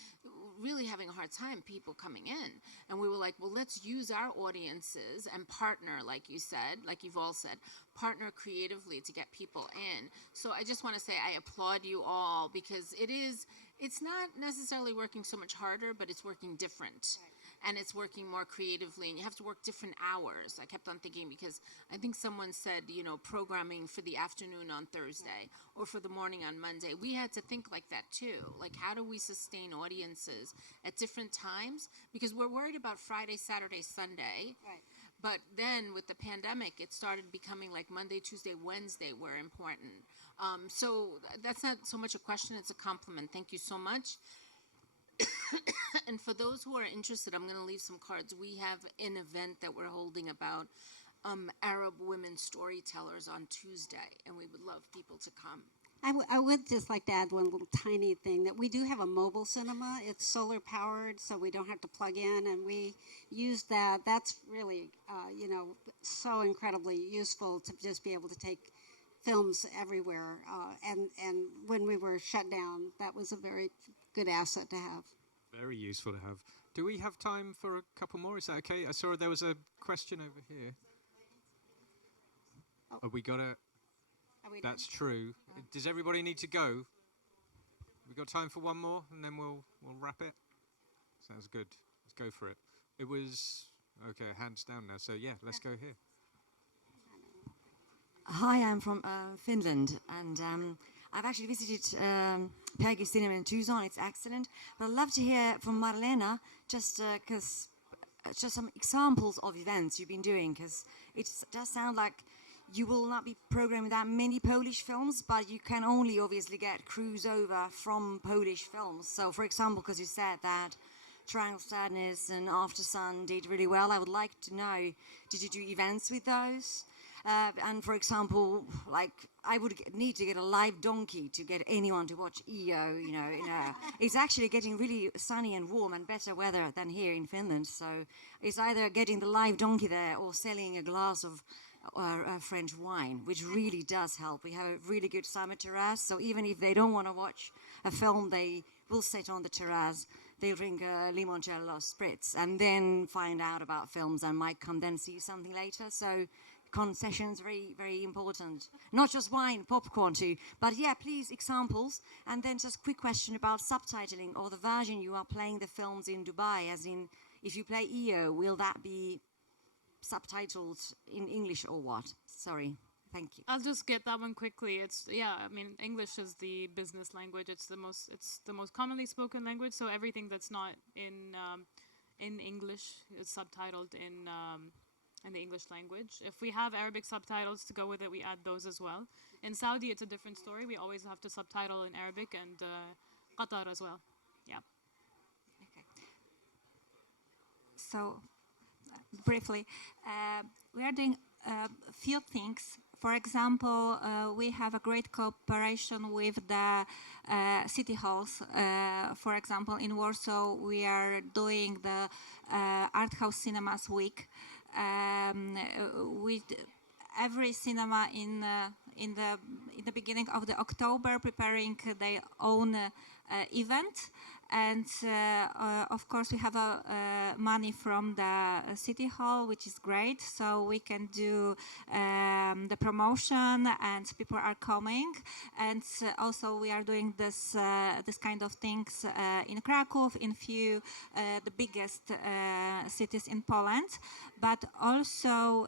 really having a hard time people coming in. And we were like, well, let's use our audiences and partner, like you said, like you've all said, partner creatively to get people in. So I just want to say I applaud you all, because it's not necessarily working so much harder, but it's working different. Right. And it's working more creatively, and you have to work different hours. I kept on thinking, because I think someone said, programming for the afternoon on Thursday or for the morning on Monday. We had to think like that too. Like, how do we sustain audiences at different times? Because we're worried about Friday, Saturday, Sunday. Right. But then with the pandemic, it started becoming like Monday, Tuesday, Wednesday were important. So that's not so much a question, it's a compliment. Thank you so much. And for those who are interested, I'm going to leave some cards. We have an event that we're holding about Arab women storytellers on Tuesday, and we would love people to come. I would just like to add one little tiny thing, that we do have a mobile cinema. It's solar powered, so we don't have to plug in, and we use that. That's really, so incredibly useful to just be able to take films everywhere. And when we were shut down, that was a very good asset to have. Very useful to have. Do we have time for a couple more? Is that okay? I saw there was a question over here. Oh, we got it. That's true. Does everybody need to go? We got time for one more, and then we'll wrap it. Sounds good. Let's go for it. It was okay. Hands down now. So yeah, let's go here. Hi, I'm from Finland, and I've actually visited Peggy Cinema in Tucson. It's excellent. But I'd love to hear from Marlena, just because just some examples of events you've been doing, because it does sound like you will not be programming that many Polish films, but you can only obviously get crews over from Polish films. So, for example, because you said that Triangle of Sadness and After Sun did really well, I would like to know, did you do events with those? And for example, like I would need to get a live donkey to get anyone to watch EO. You know, it's actually getting really sunny and warm and better weather than here in Finland. So it's either getting the live donkey there or selling a glass of French wine, which really does help. We have a really good summer terrace, so even if they don't want to watch a film, they will sit on the terrace. They'll drink a limoncello spritz and then find out about films and might come then see something later. So concessions very, very important. Not just wine, popcorn too. But yeah, please, examples. And then just quick question about subtitling or the version you are playing the films in Dubai, as in if you play EO, will that be subtitled in English or what? Sorry, thank you. I'll just get that one quickly. I mean, English is the business language. It's the most commonly spoken language. So everything that's not in English is subtitled in the English language. If we have Arabic subtitles to go with it, we add those as well. In Saudi, it's a different story. We always have to subtitle in Arabic, and Qatar as well. Yeah. Okay. So, briefly, we are doing a few things. For example, we have a great cooperation with the city halls. For example, in Warsaw, we are doing the Arthouse Cinemas Week. With every cinema in the beginning of the October preparing their own event. And of course, we have money from the city hall, which is great. So we can do the promotion, and people are coming. And also, we are doing this kind of things in Krakow, in few the biggest cities in Poland, but also.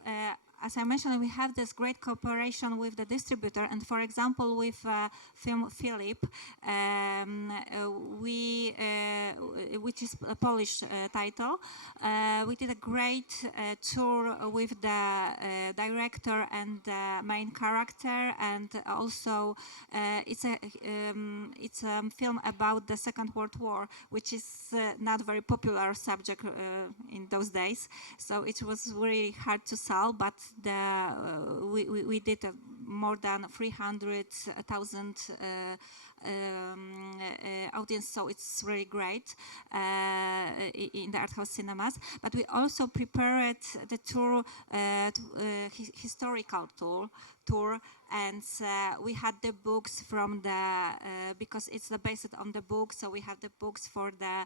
As I mentioned, we have this great cooperation with the distributor, and for example, with Film Philip, which is a Polish title, we did a great tour with the director and the main character, and also it's a film about the Second World War, which is not very popular subject in those days. So it was really hard to sell, but we did more than 300,000 audience, so it's really great in the Arthouse cinemas. But we also prepared the tour, historical tour, and we had the books from the because it's based on the book, so we have the books for the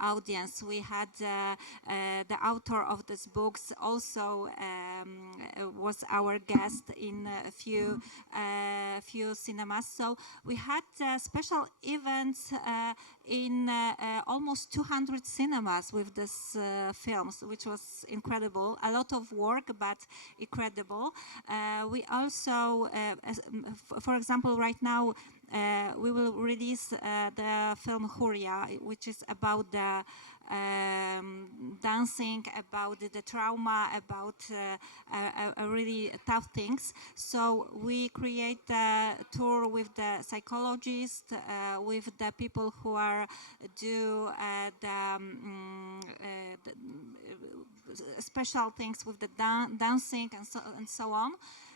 audience. We had the author of these books also was our guest in a few cinemas. So we had special events in almost 200 cinemas with these films, which was incredible. A lot of work, but incredible. We also, for example, right now we will release the film Huria, which is about the dancing, about the trauma, about really tough things. So we create a tour with the psychologists, with the people who are do the special things with the dancing and so on.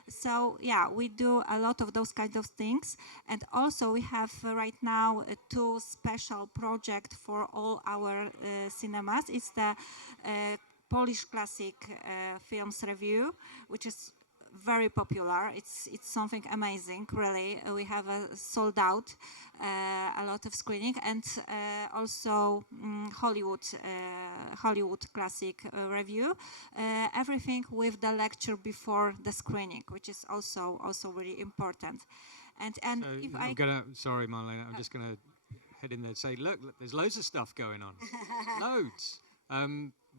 So yeah, we do a lot of those kind of things, and also we have right now two special projects for all our cinemas. It's the Polish classic films review, which is very popular. It's something amazing, really. We have sold out a lot of screening, and also Hollywood classic review. Everything with the lecture before the screening, which is also really important. And so if sorry, Marlena, I'm just gonna head in there and say, look, there's loads of stuff going on, loads.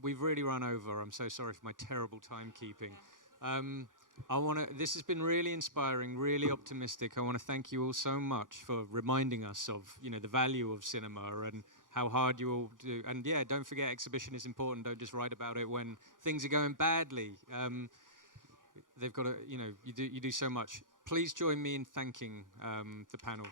We've really run over. I'm so sorry for my terrible timekeeping. This has been really inspiring, really optimistic. I want to thank you all so much for reminding us of, the value of cinema and how hard you all do. And yeah, don't forget, exhibition is important. Don't just write about it when things are going badly. They've got to, you do so much. Please join me in thanking the panel.